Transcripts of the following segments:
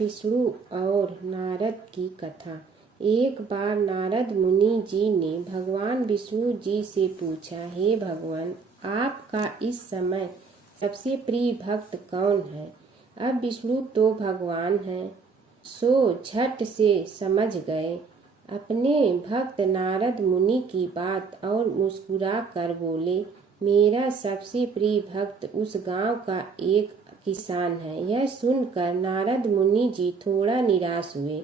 विष्णु और नारद की कथा। एक बार नारद मुनि जी ने भगवान विष्णु जी से पूछा, हे भगवान, आपका इस समय सबसे प्रिय भक्त कौन है? अब विष्णु तो भगवान हैं, सो झट से समझ गए अपने भक्त नारद मुनि की बात और मुस्कुरा कर बोले, मेरा सबसे प्रिय भक्त उस गांव का एक किसान है। यह सुनकर नारद मुनि जी थोड़ा निराश हुए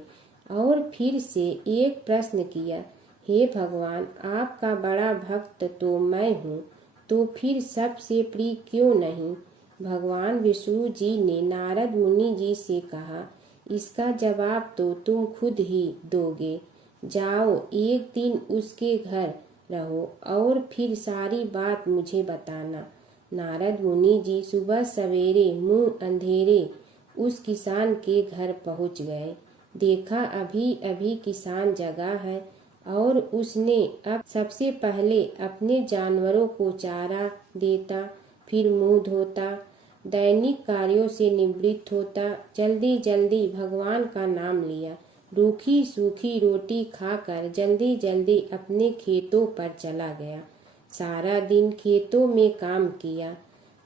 और फिर से एक प्रश्न किया, हे भगवान, आपका बड़ा भक्त तो मैं हूँ, तो फिर सबसे प्रिय क्यों नहीं? भगवान विष्णु जी ने नारद मुनि जी से कहा, इसका जवाब तो तुम खुद ही दोगे। जाओ, एक दिन उसके घर रहो और फिर सारी बात मुझे बताना। नारद मुनि जी सुबह सवेरे मुंह अंधेरे उस किसान के घर पहुंच गए। देखा अभी अभी किसान जगा है और उसने अब सबसे पहले अपने जानवरों को चारा देता, फिर मुंह धोता, दैनिक कार्यों से निवृत्त होता, जल्दी जल्दी भगवान का नाम लिया, रूखी सूखी रोटी खाकर जल्दी जल्दी अपने खेतों पर चला गया। सारा दिन खेतों में काम किया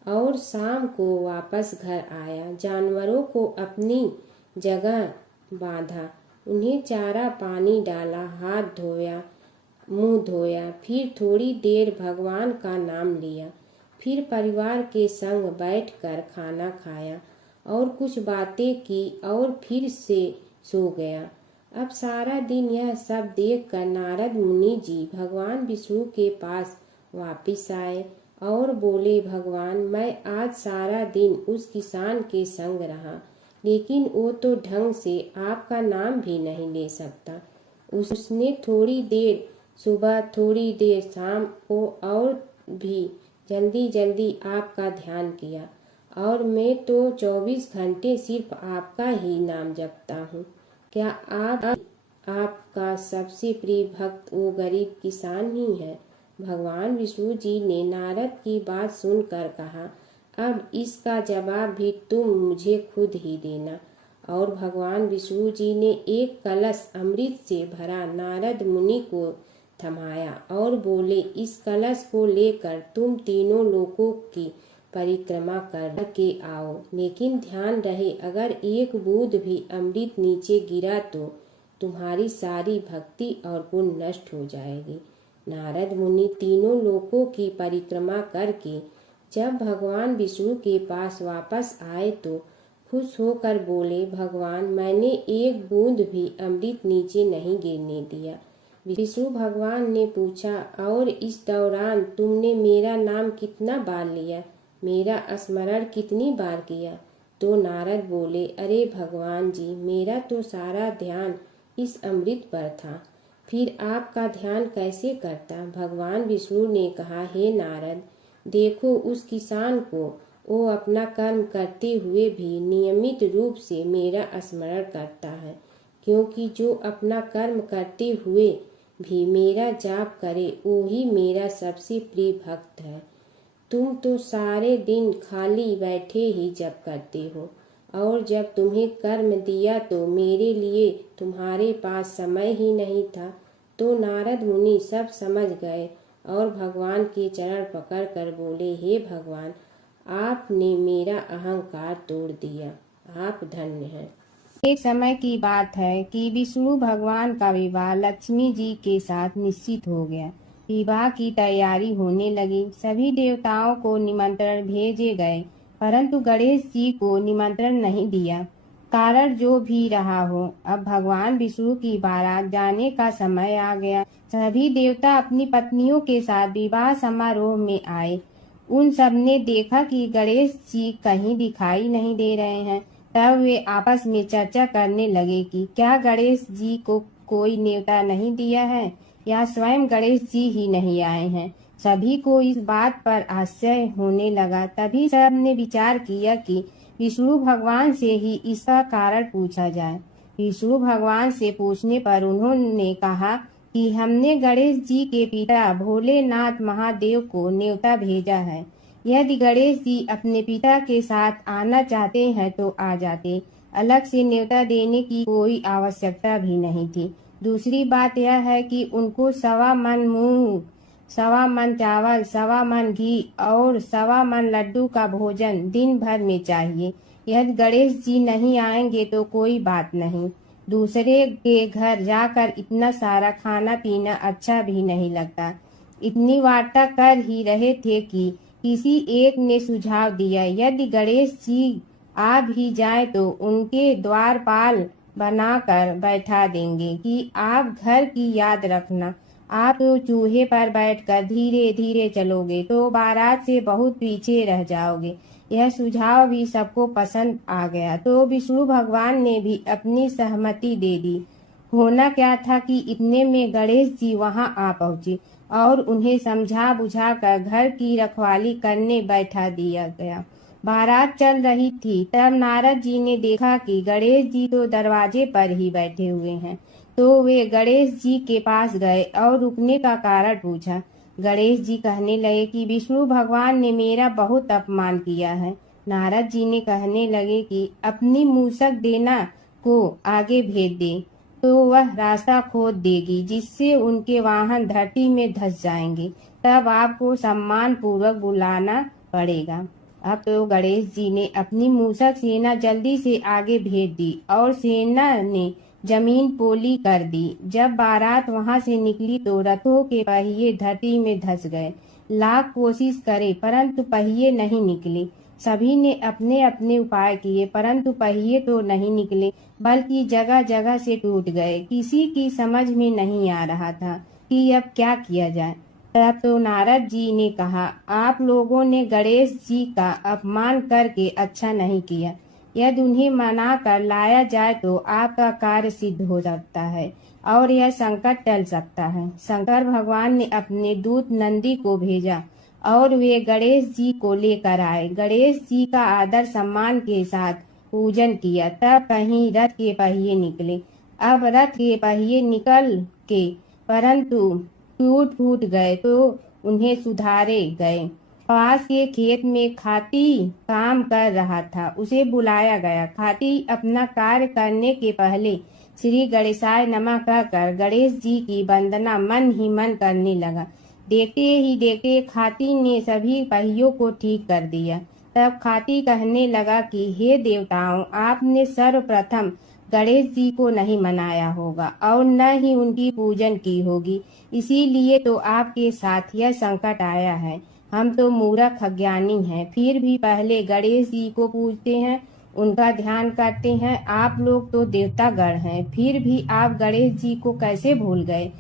और शाम को वापस घर आया। जानवरों को अपनी जगह बांधा, उन्हें चारा पानी डाला, हाथ धोया, मुंह धोया, फिर थोड़ी देर भगवान का नाम लिया, फिर परिवार के संग बैठकर खाना खाया और कुछ बातें की और फिर से सो गया। अब सारा दिन यह सब देखकर नारद मुनि जी भगवान विष्णु के पास वापिस आए और बोले, भगवान, मैं आज सारा दिन उस किसान के संग रहा, लेकिन वो तो ढंग से आपका नाम भी नहीं ले सकता। उसने थोड़ी देर सुबह, थोड़ी देर शाम को और भी जल्दी जल्दी आपका ध्यान किया, और मैं तो 24 घंटे सिर्फ आपका ही नाम जपता हूँ। क्या आपका सबसे प्रिय भक्त वो गरीब किसान ही है? भगवान विष्णु जी ने नारद की बात सुनकर कहा, अब इसका जवाब भी तुम मुझे खुद ही देना। और भगवान विष्णु जी ने एक कलश अमृत से भरा नारद मुनि को थमाया और बोले, इस कलश को लेकर तुम तीनों लोकों की परिक्रमा कर के आओ, लेकिन ध्यान रहे अगर एक बूंद भी अमृत नीचे गिरा तो तुम्हारी सारी भक्ति और पुण्य नष्ट हो जाएगी। नारद मुनि तीनों लोकों की परिक्रमा करके जब भगवान विष्णु के पास वापस आए तो खुश होकर बोले, भगवान, मैंने एक बूंद भी अमृत नीचे नहीं गिरने दिया। विष्णु भगवान ने पूछा, और इस दौरान तुमने मेरा नाम कितना बार लिया, मेरा स्मरण कितनी बार किया? तो नारद बोले, अरे भगवान जी, मेरा तो सारा ध्यान इस अमृत पर था, फिर आपका ध्यान कैसे करता? भगवान विष्णु ने कहा, हे नारद, देखो उस किसान को, वो अपना कर्म करते हुए भी नियमित रूप से मेरा स्मरण करता है, क्योंकि जो अपना कर्म करते हुए भी मेरा जाप करे वो ही मेरा सबसे प्रिय भक्त है। तुम तो सारे दिन खाली बैठे ही जप करते हो, और जब तुम्हें कर्म दिया तो मेरे लिए तुम्हारे पास समय ही नहीं था। तो नारद मुनि सब समझ गए और भगवान के चरण पकड़ कर बोले, हे भगवान, आपने मेरा अहंकार तोड़ दिया, आप धन्य हैं। एक समय की बात है कि विष्णु भगवान का विवाह लक्ष्मी जी के साथ निश्चित हो गया। विवाह की तैयारी होने लगी। सभी देवताओं को निमंत्रण भेजे गए, परंतु गणेश जी को निमंत्रण नहीं दिया। कारण जो भी रहा हो, अब भगवान विष्णु की बारात जाने का समय आ गया। सभी देवता अपनी पत्नियों के साथ विवाह समारोह में आए। उन सब ने देखा कि गणेश जी कहीं दिखाई नहीं दे रहे हैं। तब वे आपस में चर्चा करने लगे कि क्या गणेश जी को कोई न्योता नहीं दिया है, या स्वयं गणेश जी ही नहीं आए हैं। सभी को इस बात पर आश्चर्य होने लगा। तभी सब ने विचार किया कि विष्णु भगवान से ही इसका कारण पूछा जाए। विष्णु भगवान से पूछने पर उन्होंने कहा कि हमने गणेश जी के पिता भोलेनाथ महादेव को न्योता भेजा है। यदि गणेश जी अपने पिता के साथ आना चाहते हैं तो आ जाते, अलग से न्योता देने की कोई आवश्यकता भी नहीं थी। दूसरी बात यह है कि उनको 1.25 मन मूंग, 1.25 मन चावल, 1.25 मन घी और 1.25 मन लड्डू का भोजन दिन भर में चाहिए। यदि गणेश जी नहीं आएंगे तो कोई बात नहीं, दूसरे के घर जाकर इतना सारा खाना पीना अच्छा भी नहीं लगता। इतनी वार्ता कर ही रहे थे कि किसी एक ने सुझाव दिया, यदि गणेश जी आ भी जाए तो उनके द्वारपाल बनाकर बैठा देंगे कि आप घर की याद रखना। आप तो चूहे पर बैठकर धीरे धीरे चलोगे तो बारात से बहुत पीछे रह जाओगे। यह सुझाव भी सबको पसंद आ गया तो विष्णु भगवान ने भी अपनी सहमति दे दी। होना क्या था कि इतने में गणेश जी वहां आ पहुंचे और उन्हें समझा बुझा कर घर की रखवाली करने बैठा दिया गया। बारात चल रही थी, तब नारद जी ने देखा कि गणेश जी तो दरवाजे पर ही बैठे हुए हैं, तो वे गणेश जी के पास गए और रुकने का कारण पूछा। गणेश जी कहने लगे कि विष्णु भगवान ने मेरा बहुत अपमान किया है। नारद जी ने कहने लगे कि अपनी मूसक देना को आगे भेज दे तो वह रास्ता खोद देगी, जिससे उनके वाहन धरती में धंस जाएंगे। तब आपको सम्मान पूर्वक बुलाना पड़ेगा। अब तो गणेश जी ने अपनी मूसक सेना जल्दी से आगे भेज दी और सेना ने जमीन पोली कर दी। जब बारात वहां से निकली तो रथों के पहिए धरती में धंस गए। लाख कोशिश करे परंतु पहिए नहीं निकले। सभी ने अपने अपने उपाय किए परंतु पहिए तो नहीं निकले, बल्कि जगह जगह से टूट गए। किसी की समझ में नहीं आ रहा था कि अब क्या किया जाए। तब तो नारद जी ने कहा, आप लोगों ने गणेश जी का अपमान करके अच्छा नहीं किया। यदि उन्हें मना कर लाया जाए तो आपका कार्य सिद्ध हो सकता है और यह संकट टल सकता है। शंकर भगवान ने अपने दूत नंदी को भेजा और वे गणेश जी को लेकर आए। गणेश जी का आदर सम्मान के साथ पूजन किया। तब कहीं रथ के पहिए निकले। अब रथ के पहिए निकल के परंतु टूट फूट गए तो उन्हें सुधारे गए। पास के खेत में खाती काम कर रहा था, उसे बुलाया गया। खाती अपना कार्य करने के पहले श्री गणेशाय नमः कहकर गणेश जी की वंदना मन ही मन करने लगा। देखते ही देखते खाती ने सभी पहियों को ठीक कर दिया। तब खाती कहने लगा कि हे देवताओं, आपने सर्वप्रथम गणेश जी को नहीं मनाया होगा और न ही उनकी पूजन की होगी, इसीलिए तो आपके साथ यह संकट आया है। हम तो मूर्ख अज्ञानी हैं, फिर भी पहले गणेश जी को पूजते हैं, उनका ध्यान करते हैं। आप लोग तो देवतागण हैं, फिर भी आप गणेश जी को कैसे भूल गए।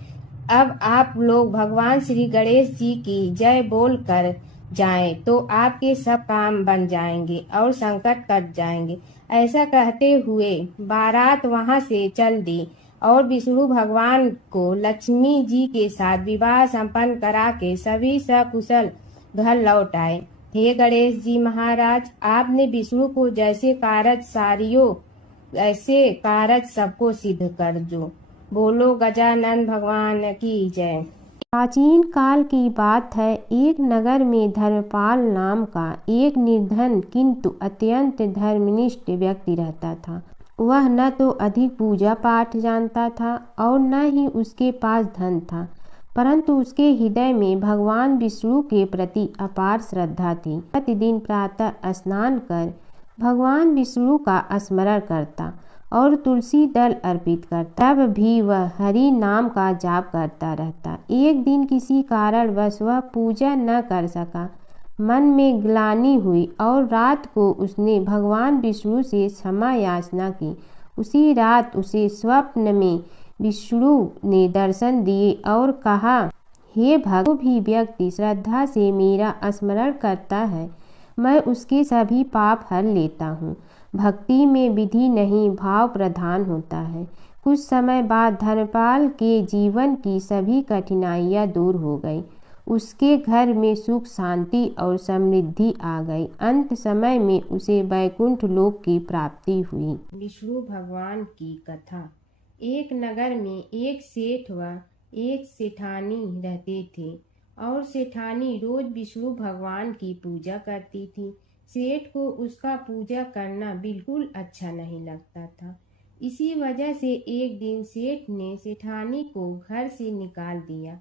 अब आप लोग भगवान श्री गणेश जी की जय बोल कर जाएं तो आपके सब काम बन जाएंगे और संकट कट जाएंगे। ऐसा कहते हुए बारात वहां से चल दी और विष्णु भगवान को लक्ष्मी जी के साथ विवाह संपन्न करा के सभी सकुशल घर लौट आए। हे गणेश जी महाराज, आपने विष्णु को जैसे कारज सारियो ऐसे कारज सबको सिद्ध कर जो। बोलो गजानन भगवान की जय। प्राचीन काल की बात है। एक नगर में धर्मपाल नाम का एक निर्धन किंतु अत्यंत धर्मनिष्ठ व्यक्ति रहता था। वह न तो अधिक पूजा पाठ जानता था और न ही उसके पास धन था, परंतु उसके हृदय में भगवान विष्णु के प्रति अपार श्रद्धा थी। प्रतिदिन प्रातः स्नान कर भगवान विष्णु का स्मरण करता और तुलसी दल अर्पित करता। तब भी वह हरि नाम का जाप करता रहता। एक दिन किसी कारणवश वह पूजा न कर सका। मन में ग्लानि हुई और रात को उसने भगवान विष्णु से क्षमा याचना की। उसी रात उसे स्वप्न में विष्णु ने दर्शन दिए और कहा, हे भक्त, जो भी व्यक्ति श्रद्धा से मेरा स्मरण करता है, मैं उसके सभी पाप हर लेता हूँ। भक्ति में विधि नहीं, भाव प्रधान होता है। कुछ समय बाद धर्मपाल के जीवन की सभी कठिनाइयाँ दूर हो गई। उसके घर में सुख शांति और समृद्धि आ गई। अंत समय में उसे वैकुंठ लोक की प्राप्ति हुई। विष्णु भगवान की कथा। एक नगर में एक सेठ व एक सेठानी रहते थे और सेठानी रोज विष्णु भगवान की पूजा करती थी। सेठ को उसका पूजा करना बिल्कुल अच्छा नहीं लगता था। इसी वजह से एक दिन सेठ ने सेठानी को घर से निकाल दिया।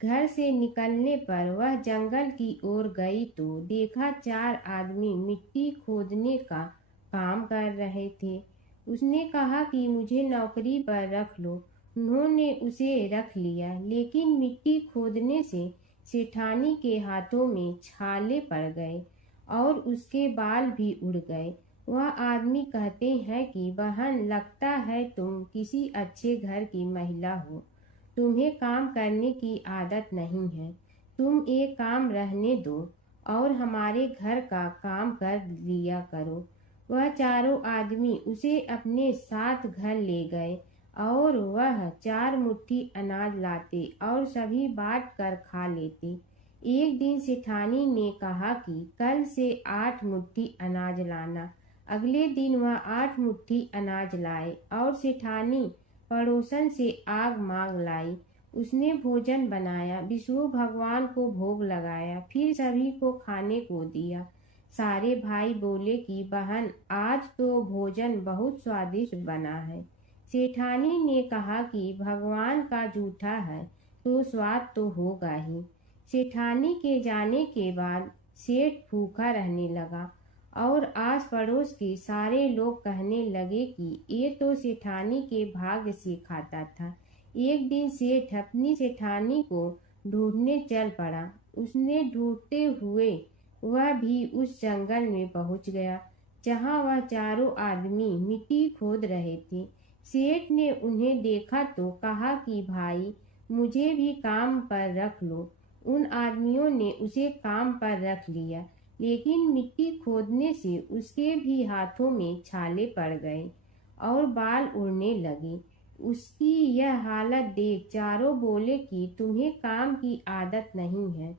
घर से निकलने पर वह जंगल की ओर गई तो देखा 4 आदमी मिट्टी खोदने का काम कर रहे थे। उसने कहा कि मुझे नौकरी पर रख लो। उन्होंने उसे रख लिया, लेकिन मिट्टी खोदने से सेठानी के हाथों में छाले पड़ गए और उसके बाल भी उड़ गए। वह आदमी कहते हैं कि बहन, लगता है तुम किसी अच्छे घर की महिला हो। तुम्हें काम करने की आदत नहीं है। तुम एक काम रहने दो और हमारे घर का काम कर लिया करो। वह चारों आदमी उसे अपने साथ घर ले गए और वह 4 मुट्ठी अनाज लाते और सभी बांट कर खा लेते। एक दिन सेठानी ने कहा कि कल से 8 मुट्ठी अनाज लाना। अगले दिन वह 8 मुट्ठी अनाज लाए और सेठानी पड़ोसन से आग मांग लाई। उसने भोजन बनाया, विष्णु भगवान को भोग लगाया, फिर सभी को खाने को दिया। सारे भाई बोले कि बहन, आज तो भोजन बहुत स्वादिष्ट बना है। सेठानी ने कहा कि भगवान का जूठा है तो स्वाद तो होगा ही। सेठानी के जाने के बाद सेठ भूखा रहने लगा और आस पड़ोस के सारे लोग कहने लगे कि ये तो सेठानी के भाग्य से खाता था। एक दिन सेठ अपनी सेठानी को ढूंढने चल पड़ा। उसने ढूंढते हुए वह भी उस जंगल में पहुंच गया जहां वह चारों आदमी मिट्टी खोद रहे थे। सेठ ने उन्हें देखा तो कहा कि भाई, मुझे भी काम पर रख लो। उन आदमियों ने उसे काम पर रख लिया, लेकिन मिट्टी खोदने से उसके भी हाथों में छाले पड़ गए और बाल उड़ने लगे। उसकी यह हालत देख चारों बोले कि तुम्हें काम की आदत नहीं है,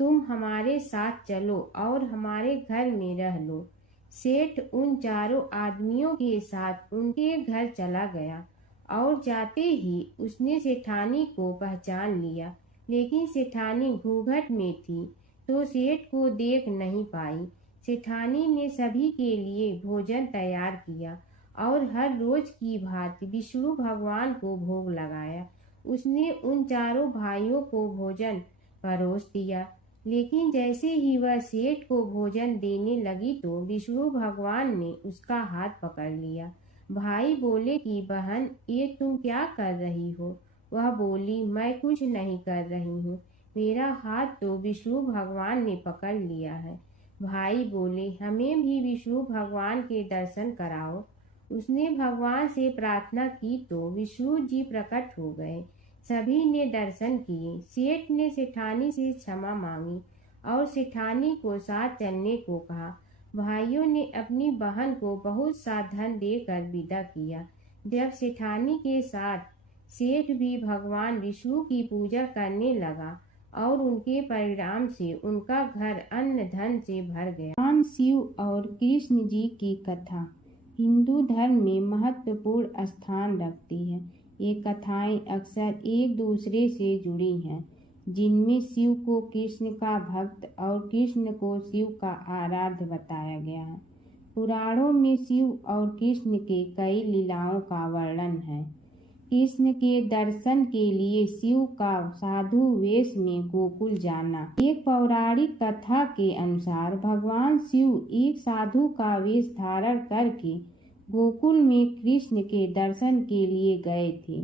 तुम हमारे साथ चलो और हमारे घर में रह लो। सेठ उन चारों आदमियों के साथ उनके घर चला गया और जाते ही उसने सेठानी को पहचान लिया, लेकिन सेठानी घूंघट में थी तो सेठ को देख नहीं पाई। सेठानी ने सभी के लिए भोजन तैयार किया और हर रोज की भांति विष्णु भगवान को भोग लगाया। उसने उन चारों भाइयों को भोजन परोस दिया, लेकिन जैसे ही वह सेठ को भोजन देने लगी तो विष्णु भगवान ने उसका हाथ पकड़ लिया। भाई बोले कि बहन, ये तुम क्या कर रही हो? वह बोली, मैं कुछ नहीं कर रही हूँ, मेरा हाथ तो विष्णु भगवान ने पकड़ लिया है। भाई बोले, हमें भी विष्णु भगवान के दर्शन कराओ। उसने भगवान से प्रार्थना की तो विष्णु जी प्रकट हो गए। सभी ने दर्शन किए। सेठ ने सेठानी से क्षमा मांगी और सेठानी को साथ चलने को कहा। भाइयों ने अपनी बहन को बहुत सा धन देकर विदा किया। जब सेठानी के साथ सेठ भी भगवान विष्णु की पूजा करने लगा और उनके परिणाम से उनका घर अन्न धन से भर गया। भगवान शिव और कृष्ण जी की कथा हिंदू धर्म में महत्वपूर्ण स्थान रखती है। ये कथाएं अक्सर एक दूसरे से जुड़ी हैं, जिनमें शिव को कृष्ण का भक्त और कृष्ण को शिव का आराध्य बताया गया है। पुराणों में शिव और कृष्ण के कई लीलाओं का वर्णन है। कृष्ण के दर्शन के लिए शिव का साधु वेश में गोकुल जाना। एक पौराणिक कथा के अनुसार भगवान शिव एक साधु का वेश धारण करके गोकुल में कृष्ण के दर्शन के लिए गए थे।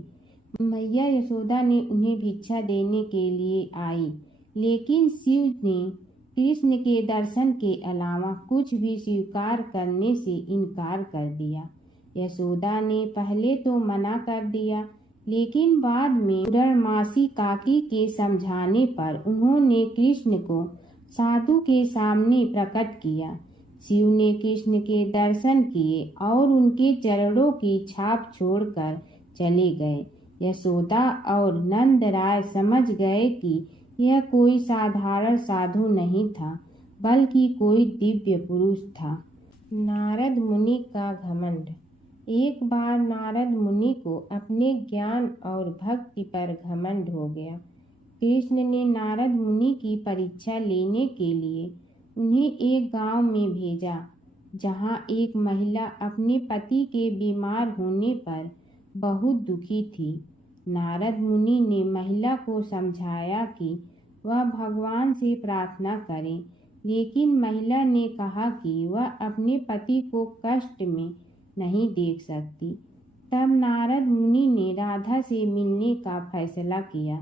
मैया यशोदा ने उन्हें भिक्षा देने के लिए आई, लेकिन शिव ने कृष्ण के दर्शन के अलावा कुछ भी स्वीकार करने से इनकार कर दिया। यशोदा ने पहले तो मना कर दिया, लेकिन बाद में पूर्णमासी काकी के समझाने पर उन्होंने कृष्ण को साधु के सामने प्रकट किया। शिव ने कृष्ण के दर्शन किए और उनके चरणों की छाप छोड़कर चले गए। यशोदा और नंद राय समझ गए कि यह कोई साधारण साधु नहीं था, बल्कि कोई दिव्य पुरुष था। नारद मुनि का घमंड। एक बार नारद मुनि को अपने ज्ञान और भक्ति पर घमंड हो गया। कृष्ण ने नारद मुनि की परीक्षा लेने के लिए उन्हें एक गांव में भेजा जहां एक महिला अपने पति के बीमार होने पर बहुत दुखी थी। नारद मुनि ने महिला को समझाया कि वह भगवान से प्रार्थना करे, लेकिन महिला ने कहा कि वह अपने पति को कष्ट में नहीं देख सकती। तब नारद मुनि ने राधा से मिलने का फैसला किया।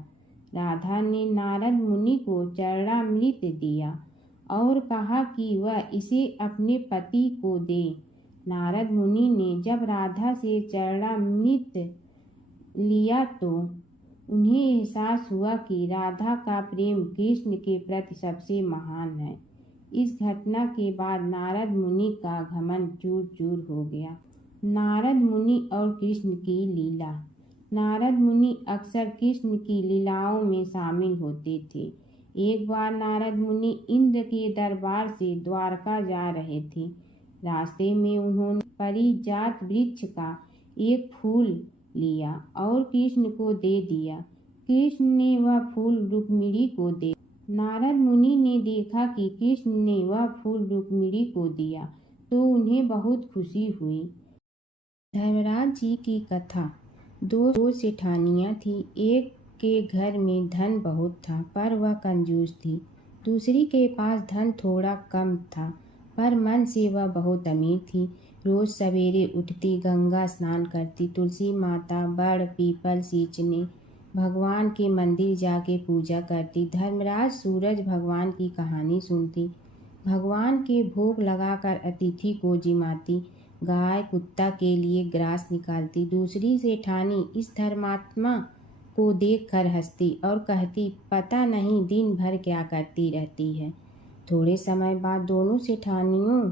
राधा ने नारद मुनि को चरणामृत दिया और कहा कि वह इसे अपने पति को दे। नारद मुनि ने जब राधा से चरणामृत लिया तो उन्हें एहसास हुआ कि राधा का प्रेम कृष्ण के प्रति सबसे महान है। इस घटना के बाद नारद मुनि का घमंड चूर चूर हो गया। नारद मुनि और कृष्ण की लीला। नारद मुनि अक्सर कृष्ण की लीलाओं में शामिल होते थे। एक बार नारद मुनि इंद्र के दरबार से द्वारका जा रहे थे। रास्ते में उन्होंने पारिजात वृक्ष का एक फूल लिया और कृष्ण को दे दिया। कृष्ण ने वह फूल रुक्मिणी को दे। नारद मुनि ने देखा कि कृष्ण ने वह फूल रुक्मिणी को दिया तो उन्हें बहुत खुशी हुई। धर्मराज जी की कथा। दो सेठानियाँ थी। एक के घर में धन बहुत था पर वह कंजूस थी। दूसरी के पास धन थोड़ा कम था पर मन से वह बहुत अमीर थी। रोज सवेरे उठती, गंगा स्नान करती, तुलसी माता, बड़ पीपल सींचने, भगवान के मंदिर जाके पूजा करती। धर्मराज सूरज भगवान की कहानी सुनती, भगवान के भोग लगाकर अतिथि को जिमाती, गाय कुत्ता के लिए ग्रास निकालती। दूसरी सेठानी इस धर्मात्मा को देखकर हंसती और कहती, पता नहीं दिन भर क्या करती रहती है। थोड़े समय बाद दोनों सेठानियों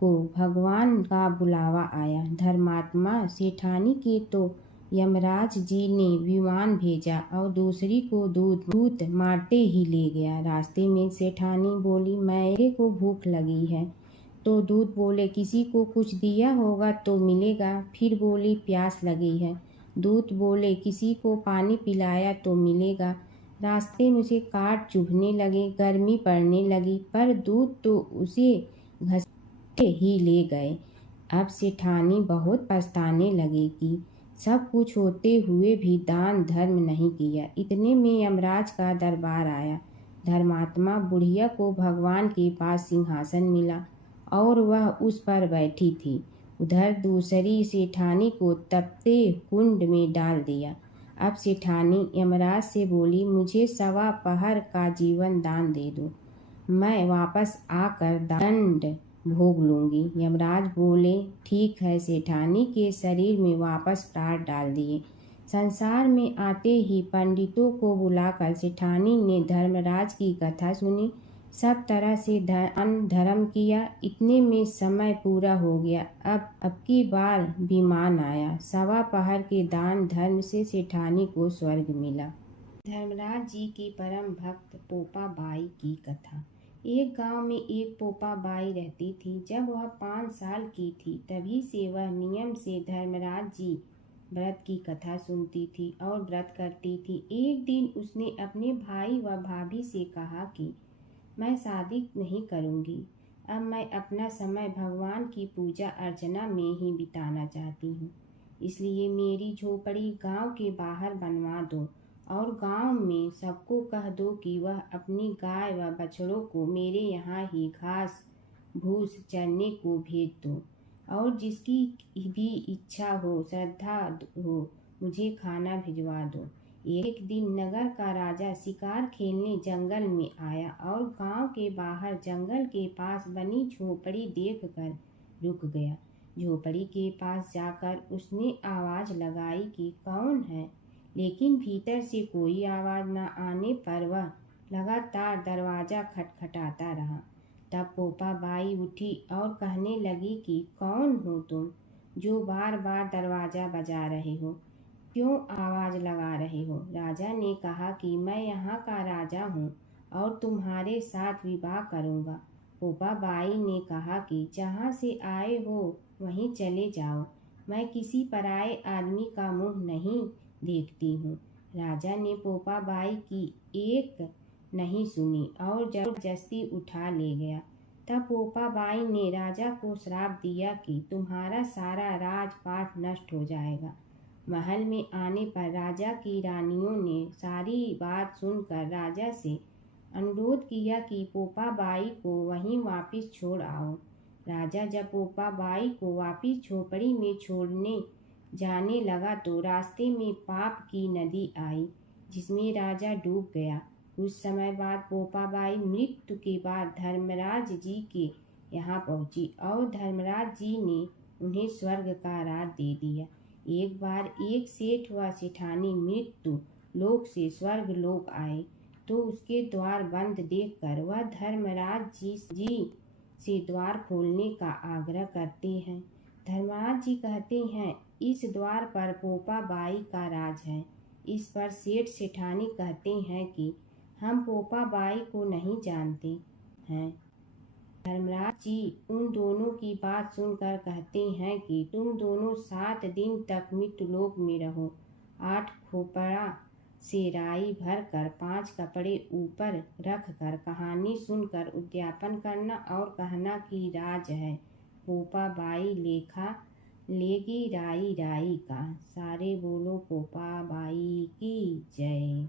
को भगवान का बुलावा आया। धर्मात्मा सेठानी के तो यमराज जी ने विमान भेजा और दूसरी को दूत मारते ही ले गया। रास्ते में सेठानी बोली, मेरे को भूख लगी है। तो दूत बोले, किसी को कुछ दिया होगा तो मिलेगा। फिर बोली, प्यास लगी है। दूत बोले, किसी को पानी पिलाया तो मिलेगा। रास्ते में उसे काट चुभने लगे, गर्मी पड़ने लगी, पर दूत तो उसे घसीटे ही ले गए। अब सेठानी बहुत पछताने लगी कि सब कुछ होते हुए भी दान धर्म नहीं किया। इतने में यमराज का दरबार आया। धर्मात्मा बुढ़िया को भगवान के पास सिंहासन मिला और वह उस पर बैठी थी। उधर दूसरी सेठानी को तपते कुंड में डाल दिया। अब सेठानी यमराज से बोली, मुझे 1.25 पहर का जीवन दान दे दो, मैं वापस आकर दंड भोग लूंगी। यमराज बोले, ठीक है। सेठानी के शरीर में वापस प्राण डाल दिए। संसार में आते ही पंडितों को बुलाकर सेठानी ने धर्मराज की कथा सुनी, सब तरह से धर्म किया। इतने में समय पूरा हो गया। अब की बार विमान आया। 1.25 पहर के दान धर्म से सेठानी को स्वर्ग मिला। धर्मराज जी की परम भक्त पोपा बाई की कथा। एक गांव में एक पोपा बाई रहती थी। जब वह 5 साल की थी तभी से वह नियम से धर्मराज जी व्रत की कथा सुनती थी और व्रत करती थी। एक दिन उसने अपने भाई व भाभी से कहा कि मैं शादी नहीं करूंगी। अब मैं अपना समय भगवान की पूजा अर्चना में ही बिताना चाहती हूँ। इसलिए मेरी झोपड़ी गांव के बाहर बनवा दो और गांव में सबको कह दो कि वह अपनी गाय व बछड़ों को मेरे यहाँ ही घास भूस चरने को भेज दो और जिसकी भी इच्छा हो, श्रद्धा हो, मुझे खाना भिजवा दो। एक दिन नगर का राजा शिकार खेलने जंगल में आया और गांव के बाहर जंगल के पास बनी झोपड़ी देखकर रुक गया। झोपड़ी के पास जाकर उसने आवाज लगाई कि कौन है, लेकिन भीतर से कोई आवाज न आने पर वह लगातार दरवाजा खटखटाता रहा। तब पोपा बाई उठी और कहने लगी कि कौन हो तुम जो बार बार दरवाजा बजा रहे हो, क्यों आवाज लगा रहे हो? राजा ने कहा कि मैं यहाँ का राजा हूँ और तुम्हारे साथ विवाह करूँगा। पोपा बाई ने कहा कि जहाँ से आए हो वहीं चले जाओ, मैं किसी पराये आदमी का मुंह नहीं देखती हूँ। राजा ने पोपा बाई की एक नहीं सुनी और जबरदस्ती उठा ले गया। तब पोपाबाई ने राजा को श्राप दिया कि तुम्हारा सारा राजपाट नष्ट हो जाएगा। महल में आने पर राजा की रानियों ने सारी बात सुनकर राजा से अनुरोध किया कि पोपाबाई को वहीं वापस छोड़ आओ। राजा जब पोपाबाई को वापस झोपड़ी में छोड़ने जाने लगा तो रास्ते में पाप की नदी आई, जिसमें राजा डूब गया। कुछ समय बाद पोपाबाई मृत्यु के बाद धर्मराज जी के यहाँ पहुंची और धर्मराज जी ने उन्हें स्वर्ग का राज दे दिया। एक बार एक सेठ व सेठानी मृत्यु लोक से स्वर्ग लोक आए तो उसके द्वार बंद देखकर वह धर्मराज जी से द्वार खोलने का आग्रह करते हैं। धर्मराज जी कहते हैं, इस द्वार पर पोपाबाई का राज है। इस पर सेठ सेठानी कहते हैं कि हम पोपाबाई को नहीं जानते हैं। धर्मराज जी उन दोनों की बात सुनकर कहते हैं कि तुम दोनों 7 दिन तक मृत्युलोक में रहो। 8 खोपड़ा से राई भरकर 5 कपड़े ऊपर रखकर कहानी सुनकर उद्यापन करना और कहना कि राज है। पोपाबाई लेखा लेगी राई राई का। सारे बोलो पोपाबाई की जय।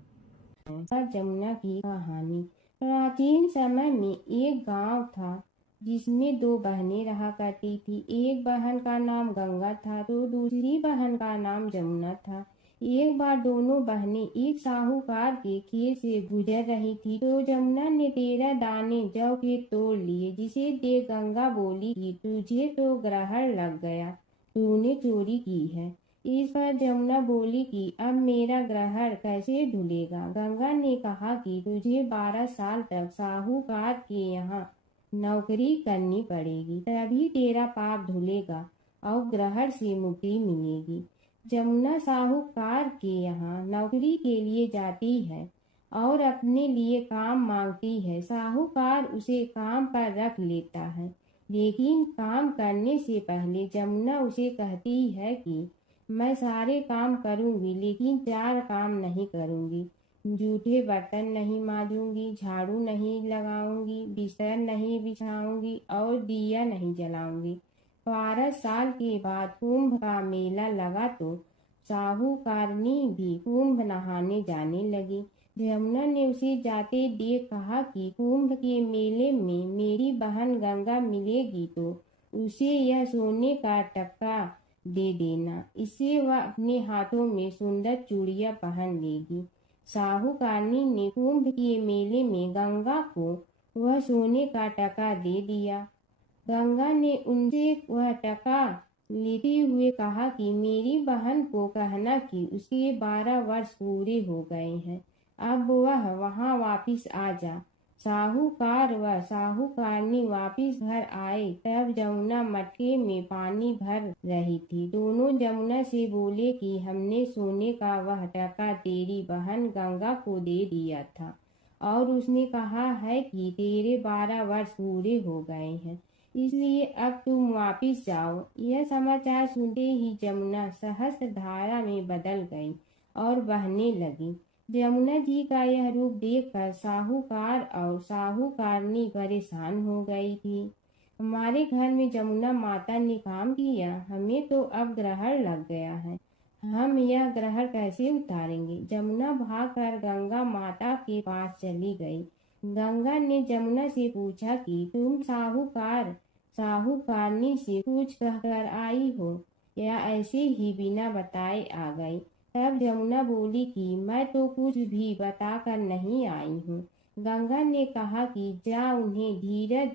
जमुना की कहानी। प्राचीन समय में एक गांव था जिसमें 2 बहनें रहा करती थी। एक बहन का नाम गंगा था तो दूसरी बहन का नाम जमुना था। एक बार दोनों बहनें एक साहूकार के खेत से गुजर रही थी तो जमुना ने 13 दाने जौ के तोड़ लिए, जिसे देख गंगा बोली कि तुझे तो ग्रहण लग गया, तूने चोरी की है। इस पर जमुना बोली कि अब मेरा ग्रहण कैसे धुलेगा। गंगा ने कहा कि तुझे 12 साल तक साहूकार के यहाँ नौकरी करनी पड़ेगी, तभी तेरा पाप धुलेगा और ग्रहण से मुक्ति मिलेगी। जमुना साहूकार के यहाँ नौकरी के लिए जाती है और अपने लिए काम मांगती है। साहूकार उसे काम पर रख लेता है, लेकिन काम करने से पहले जमुना उसे कहती है कि मैं सारे काम करूंगी लेकिन 4 काम नहीं करूंगी। जूठे बर्तन नहीं मांजूंगी, झाड़ू नहीं लगाऊंगी, बिस्तर नहीं बिछाऊंगी और दिया नहीं जलाऊंगी। 12 साल के बाद कुंभ का मेला लगा तो साहूकारनी भी कुंभ नहाने जाने लगी। जमुना ने उसे जाते देख कहा कि कुंभ के मेले में मेरी बहन गंगा मिलेगी तो उसे यह सोने का टक्का दे देना, इससे वह अपने हाथों में सुंदर चूड़ियां पहन लेगी। साहूकारनी ने कुंभ के मेले में गंगा को वह सोने का टका दे दिया। गंगा ने उनसे वह टका लेते हुए कहा कि मेरी बहन को कहना कि उसके 12 वर्ष पूरे हो गए हैं, अब वह वहां वापिस आ जा। साहूकार व साहूकारनी वापिस घर आए तब जमुना मटके में पानी भर रही थी। दोनों जमुना से बोले कि हमने सोने का वह टका तेरी बहन गंगा को दे दिया था और उसने कहा है कि तेरे 12 वर्ष पूरे हो गए हैं, इसलिए अब तुम वापिस जाओ। यह समाचार सुनते ही जमुना सहस्त्र धारा में बदल गई और बहने लगी। जमुना जी का यह रूप देखकर साहूकार और साहूकारनी परेशान हो गई थी। हमारे घर में जमुना माता ने काम किया, हमें तो अब ग्रहण लग गया है, हम यह ग्रहण कैसे उतारेंगे। जमुना भागकर गंगा माता के पास चली गई। गंगा ने जमुना से पूछा कि तुम साहूकारनी से कुछ कहकर आई हो या ऐसे ही बिना बताए आ गई। तब जमुना बोली कि मैं तो कुछ भी बताकर नहीं आई हूँ। गंगा ने कहा कि जा उन्हें धीरज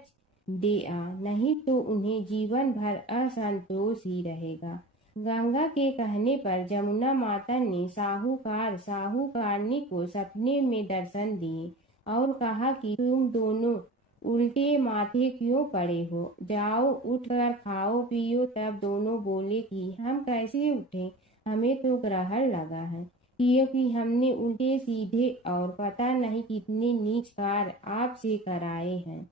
दे आ, नहीं तो उन्हें जीवन भर असंतोष ही रहेगा। गंगा के कहने पर जमुना माता ने साहूकारनी को सपने में दर्शन दिए और कहा कि तुम दोनों उल्टे माथे क्यों पड़े हो, जाओ उठकर खाओ पियो। तब दोनों बोले कि हम कैसे उठे, हमें तो ग्रहण लगा है, क्योंकि हमने उल्टे सीधे और पता नहीं कितने नीच कार्य आपसे कराए हैं।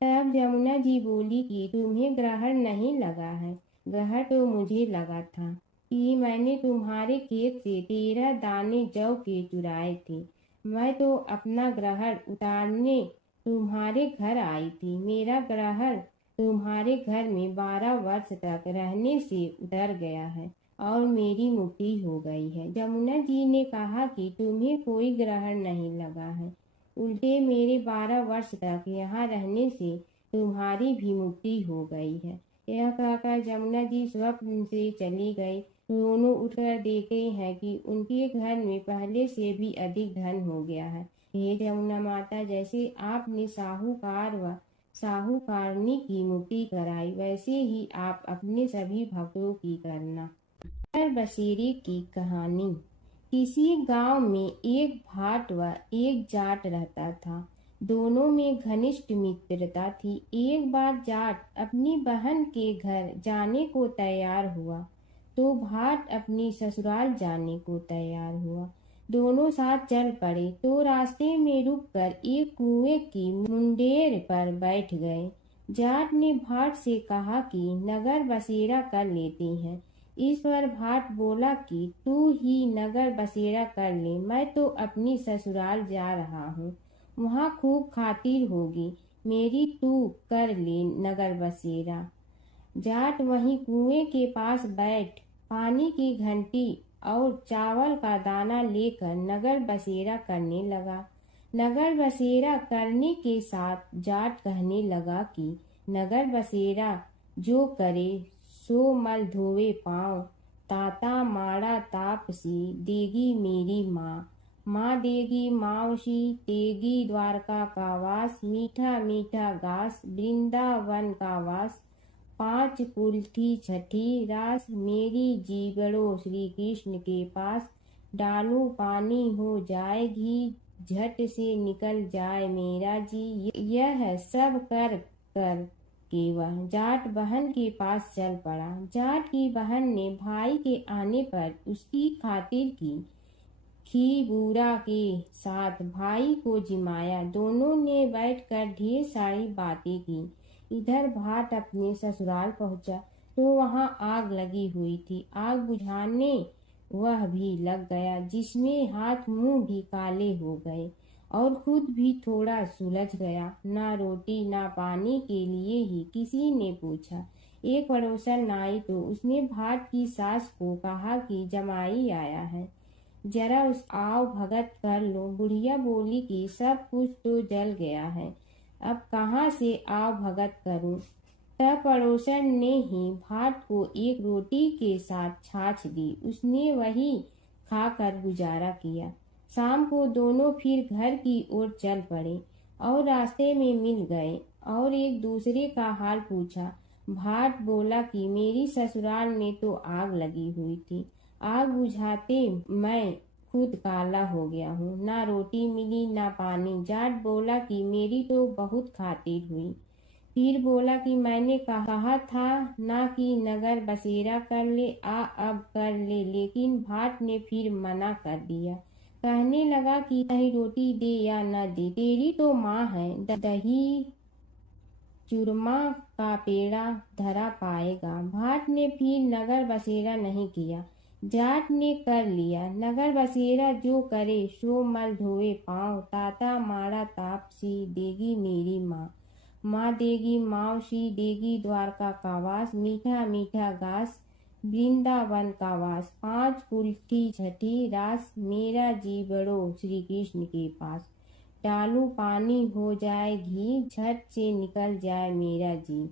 तब जमुना जी बोली कि तुम्हें ग्रहण नहीं लगा है, ग्रहण तो मुझे लगा था कि मैंने तुम्हारे खेत से 13 दाने जौ के चुराए थे। मैं तो अपना ग्रहण उतारने तुम्हारे घर आई थी। मेरा ग्रहण तुम्हारे घर में 12 वर्ष तक रहने से डर गया है और मेरी मुक्ति हो गई है। जमुना जी ने कहा कि तुम्हें कोई ग्रहण नहीं लगा है, उल्टे मेरे 12 वर्ष तक यहाँ रहने से तुम्हारी भी मुक्ति हो गई है। यह कहकर जमुना जी स्वप्न से चली गई। दोनों उठकर देखते हैं कि उनके घर में पहले से भी अधिक धन हो गया है। हे जमुना माता, जैसे आपने साहूकार व साहूकारनी की मुक्ति कराई, वैसे ही आप अपने सभी भक्तों की करना। नगर बसेरे की कहानी। किसी गांव में एक भाट व एक जाट रहता था। दोनों में घनिष्ठ मित्रता थी। एक बार जाट अपनी बहन के घर जाने को तैयार हुआ तो भाट अपनी ससुराल जाने को तैयार हुआ। दोनों साथ चल पड़े तो रास्ते में रुककर एक कुएं की मुंडेर पर बैठ गए। जाट ने भाट से कहा कि नगर बसेरा कर लेते हैं। इस पर भाट बोला कि तू ही नगर बसेरा कर ले, मैं तो अपनी ससुराल जा रहा हूँ, वहाँ खूब खातिर होगी मेरी, तू कर ले नगर बसेरा। जाट वहीं कुएं के पास बैठ पानी की घंटी और चावल का दाना लेकर नगर बसेरा करने लगा। नगर बसेरा करने के साथ जाट कहने लगा कि नगर बसेरा जो करे सो मल धोवे पाँव, ताता माड़ा तापसी देगी मेरी माँ, माँ देगी मावशी तेगी द्वारका का वास, मीठा मीठा घास वृंदावन का वास, 5 कुल्थी छठी रास, मेरी जीगड़ो श्री कृष्ण के पास, डालू पानी हो जाए घी, झट से निकल जाए मेरा जी। यह सब कर कर के वह जाट बहन के पास चल पड़ा। जाट की बहन ने भाई के आने पर उसकी खातिर की खी बूरा के साथ भाई को जिमाया। दोनों ने बैठकर ढेर सारी बातें की। इधर भाट अपने ससुराल पहुंचा तो वहां आग लगी हुई थी। आग बुझाने वह भी लग गया, जिसमें हाथ मुंह भी काले हो गए और खुद भी थोड़ा सुलझ गया। ना रोटी ना पानी के लिए ही किसी ने पूछा। एक पड़ोसन आई तो उसने भाट की सास को कहा कि जमाई आया है, जरा उस आओ भगत कर लो। बुढ़िया बोली कि सब कुछ तो जल गया है, अब कहाँ से आओ भगत करूं। तब पड़ोसन ने ही भाट को एक रोटी के साथ छाछ दी। उसने वही खाकर गुजारा किया। शाम को दोनों फिर घर की ओर चल पड़े और रास्ते में मिल गए और एक दूसरे का हाल पूछा। भाट बोला कि मेरी ससुराल में तो आग लगी हुई थी, आग बुझाते मैं खुद काला हो गया हूँ, ना रोटी मिली ना पानी। जाट बोला कि मेरी तो बहुत खातिर हुई। फिर बोला कि मैंने कहा था ना कि नगर बसेरा कर ले, अब कर ले, लेकिन भाट ने फिर मना कर दिया। कहने लगा कि चाहे रोटी दे या न दे, तेरी तो माँ है, दही चूरमा का पेड़ा धरा पाएगा। भाट ने फिर नगर बसेरा नहीं किया। जाट ने कर लिया। नगर बसेरा जो करे सो मल धोए पाँव, ताता माड़ा तापसी देगी मेरी माँ, माँ देगी मावशी देगी द्वारका का वास, मीठा मीठा घास वृंदावन का वास, 5 कुल्थी छठी रास, मेरा जी बड़ो श्री कृष्ण के पास, डालू पानी हो जाए घी, झट से निकल जाए मेरा जी।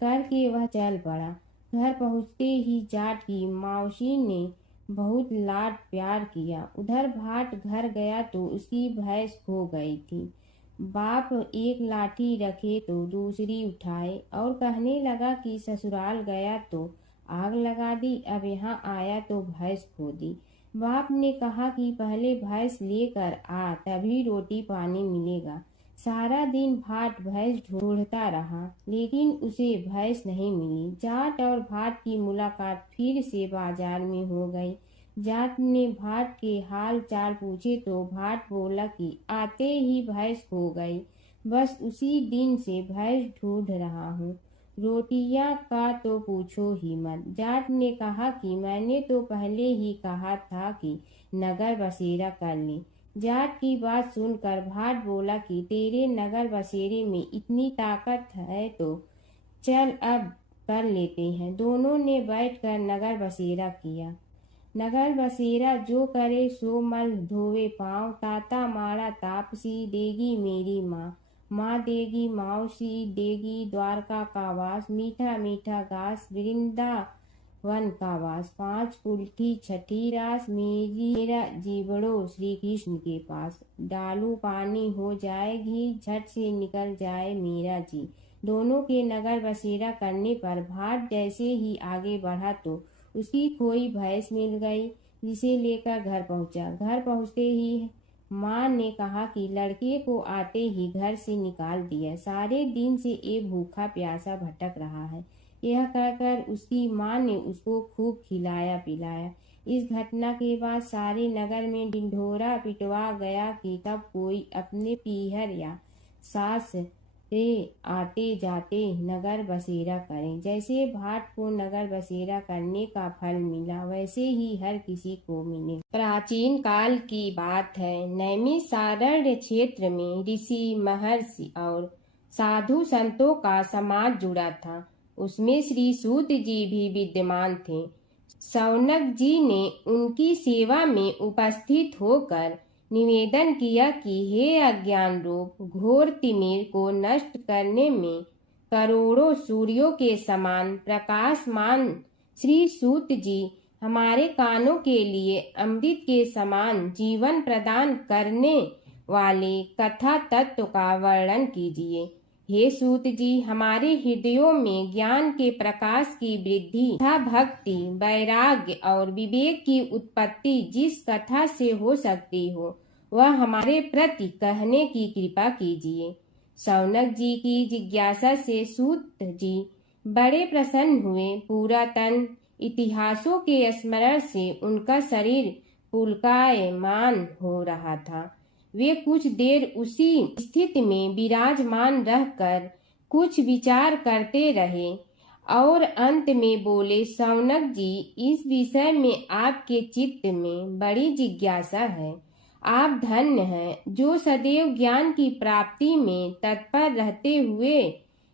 करके वह चल पड़ा। घर पहुँचते ही जाट की मावशी ने बहुत लाड प्यार किया। उधर भाट घर गया तो उसकी भैंस खो गई थी। बाप एक लाठी रखे तो दूसरी उठाए और कहने लगा कि ससुराल गया तो आग लगा दी, अब यहाँ आया तो भैंस खो दी। बाप ने कहा कि पहले भैंस लेकर आ, तभी रोटी पानी मिलेगा। सारा दिन भाट भैंस ढूंढता रहा, लेकिन उसे भैंस नहीं मिली। जाट और भाट की मुलाकात फिर से बाजार में हो गई। जाट ने भाट के हाल चाल पूछे तो भाट बोला कि आते ही भैंस खो गई, बस उसी दिन से भैंस ढूंढ रहा हूँ। रोटियां का तो पूछो ही मत। जाट ने कहा कि मैंने तो पहले ही कहा था कि नगर बसेरा कर ले, जाट की बात सुनकर भाट बोला कि तेरे नगर बसेरे में इतनी ताकत है तो चल अब कर लेते हैं। दोनों ने बैठकर नगर बसेरा किया। नगर बसेरा जो करे सो मल धोवे पाँव, ताता माड़ा तापसी देगी मेरी माँ। माँ देगी मौसी देगी द्वारका का वास, मीठा मीठा घास वृंदावन का वास। पाँच कुल की छठी रास मेरा जीवड़ो श्री कृष्ण के पास। डालू पानी हो जाए घी, झट से निकल जाए मेरा जी। दोनों के नगर बसेरा करने पर भाट जैसे ही आगे बढ़ा तो उसकी खोई भैंस मिल गई, जिसे लेकर घर पहुंचा। घर पहुंचते ही माँ ने कहा कि लड़के को आते ही घर से निकाल दिया, सारे दिन से ये भूखा प्यासा भटक रहा है। यह कहकर उसकी माँ ने उसको खूब खिलाया पिलाया। इस घटना के बाद सारे नगर में ढिंढोरा पिटवा गया कि तब कोई अपने पीहर या सास से आते जाते नगर बसेरा करें। जैसे भाट को नगर बसेरा करने का फल मिला, वैसे ही हर किसी को मिले। प्राचीन काल की बात है। नैमिषारण्य क्षेत्र में ऋषि महर्षि और साधु संतों का समाज जुड़ा था। उसमें श्री सूत जी भी विद्यमान थे। शौनक जी ने उनकी सेवा में उपस्थित होकर निवेदन किया कि हे अज्ञान रूप घोर तिमिर को नष्ट करने में करोड़ों सूर्यों के समान प्रकाशमान श्री सूत जी हमारे कानों के लिए अमृत के समान जीवन प्रदान करने वाले कथा तत्व का वर्णन कीजिए। हे सूत जी, हमारे हृदयों में ज्ञान के प्रकाश की वृद्धि तथा भक्ति, वैराग्य और विवेक की उत्पत्ति जिस कथा से हो सकती हो, वह हमारे प्रति कहने की कृपा कीजिए। शौनक जी की जिज्ञासा से सूत जी बड़े प्रसन्न हुए। पुरातन इतिहासों के स्मरण से उनका शरीर पुलकायमान हो रहा था। वे कुछ देर उसी स्थिति में विराजमान रहकर कुछ विचार करते रहे और अंत में बोले, शौनक जी, इस विषय में आपके चित्त में बड़ी जिज्ञासा है। आप धन्य हैं जो सदैव ज्ञान की प्राप्ति में तत्पर रहते हुए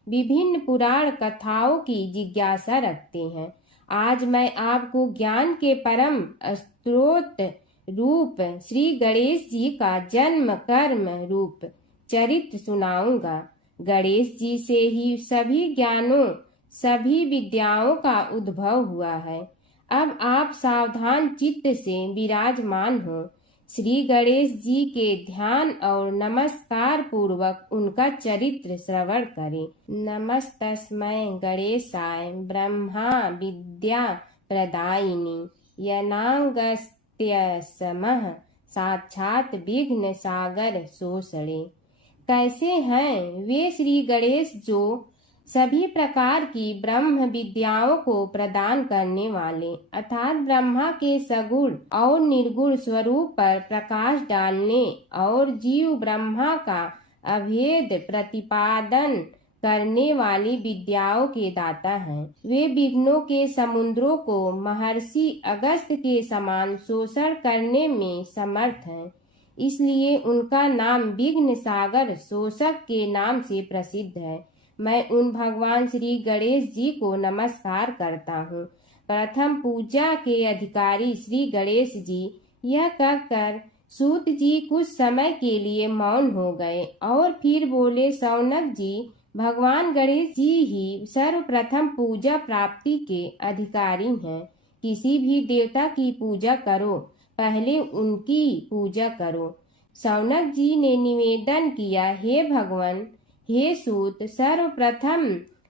विभिन्न पुराण कथाओं की जिज्ञासा रखते हैं। आज मैं आपको ज्ञान के परम स्रोत रूप श्री गणेश जी का जन्म कर्म रूप चरित्र सुनाऊंगा। गणेश जी से ही सभी ज्ञानों सभी विद्याओं का उद्भव हुआ है। अब आप सावधान चित्त से विराजमान हो। श्री गणेश जी के ध्यान और नमस्कार पूर्वक उनका चरित्र श्रवण करें। नमस्तस्मै गणेशाय ब्रह्मा विद्या प्रदायिनी यनागस्त्यसमः साक्षात विघ्न सागर सोसड़े। कैसे हैं वे श्री गणेश जो सभी प्रकार की ब्रह्म विद्याओं को प्रदान करने वाले अर्थात ब्रह्मा के सगुण और निर्गुण स्वरूप पर प्रकाश डालने और जीव ब्रह्मा का अभेद प्रतिपादन करने वाली विद्याओं के दाता हैं। वे विघ्नों के समुद्रों को महर्षि अगस्त्य के समान शोषण करने में समर्थ हैं। इसलिए उनका नाम विघ्न सागर शोषक के नाम से प्रसिद्ध है। मैं उन भगवान श्री गणेश जी को नमस्कार करता हूँ। प्रथम पूजा के अधिकारी श्री गणेश जी। यह कहकर सूत जी कुछ समय के लिए मौन हो गए और फिर बोले, शौनक जी, भगवान गणेश जी ही सर्वप्रथम पूजा प्राप्ति के अधिकारी हैं। किसी भी देवता की पूजा करो, पहले उनकी पूजा करो। शौनक जी ने निवेदन किया, हे भगवान, हे सूत, सर्वप्रथम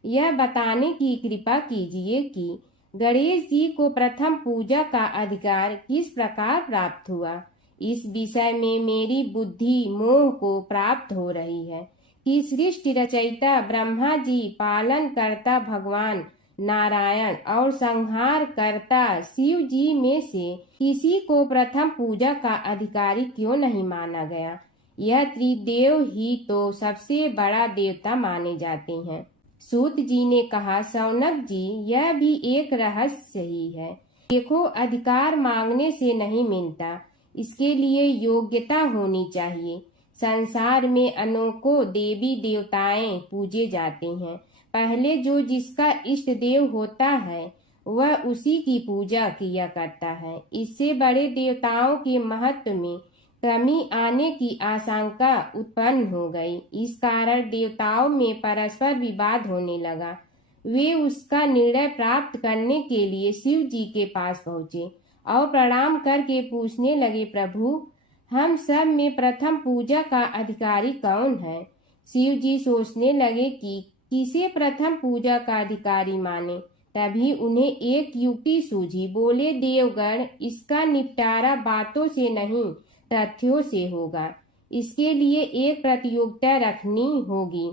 यह बताने की कृपा कीजिए कि गणेश जी को प्रथम पूजा का अधिकार किस प्रकार प्राप्त हुआ। इस विषय में मेरी बुद्धि मोह को प्राप्त हो रही है कि सृष्टि रचयिता ब्रह्मा जी, पालन करता भगवान नारायण और संहार करता शिव जी में से किसी को प्रथम पूजा का अधिकारी क्यों नहीं माना गया। यह त्रिदेव ही तो सबसे बड़ा देवता माने जाते हैं। सूत जी ने कहा, शौनक जी, यह भी एक रहस्य ही है। देखो, अधिकार मांगने से नहीं मिलता, इसके लिए योग्यता होनी चाहिए। संसार में अनेकों देवी देवताएं पूजे जाते हैं। पहले जो जिसका इष्ट देव होता है वह उसी की पूजा किया करता है। इससे बड़े देवताओं के महत्व में कमी आने की आशंका उत्पन्न हो गई। इस कारण देवताओं में परस्पर विवाद होने लगा। वे उसका निर्णय प्राप्त करने के लिए शिव जी के पास पहुंचे और प्रणाम करके पूछने लगे, प्रभु, हम सब में प्रथम पूजा का अधिकारी कौन है? शिव जी सोचने लगे कि किसे प्रथम पूजा का अधिकारी माने। तभी उन्हें एक युक्ति सूझी। बोले, देवगण, इसका निपटारा बातों से नहीं तथ्यों से होगा। इसके लिए एक प्रतियोगिता रखनी होगी।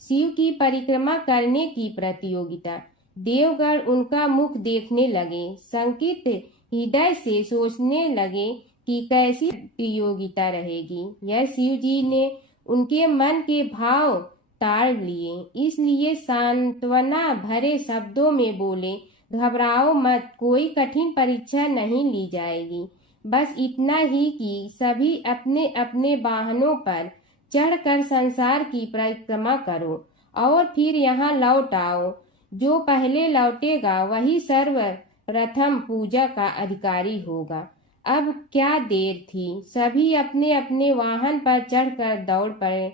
शिव की परिक्रमा करने की प्रतियोगिता। देवगण उनका मुख देखने लगे, शंकित हृदय से सोचने लगे कि कैसी प्रतियोगिता रहेगी। यह शिव जी ने उनके मन के भाव ताड़ लिए, इसलिए सांत्वना भरे शब्दों में बोले, घबराओ मत, कोई कठिन परीक्षा नहीं ली जाएगी। बस इतना ही कि सभी अपने अपने वाहनों पर चढ़कर संसार की परिक्रमा करो और फिर यहाँ लौट आओ। जो पहले लौटेगा वही सर्वप्रथम पूजा का अधिकारी होगा। अब क्या देर थी, सभी अपने अपने वाहन पर चढ़कर दौड़ पड़े।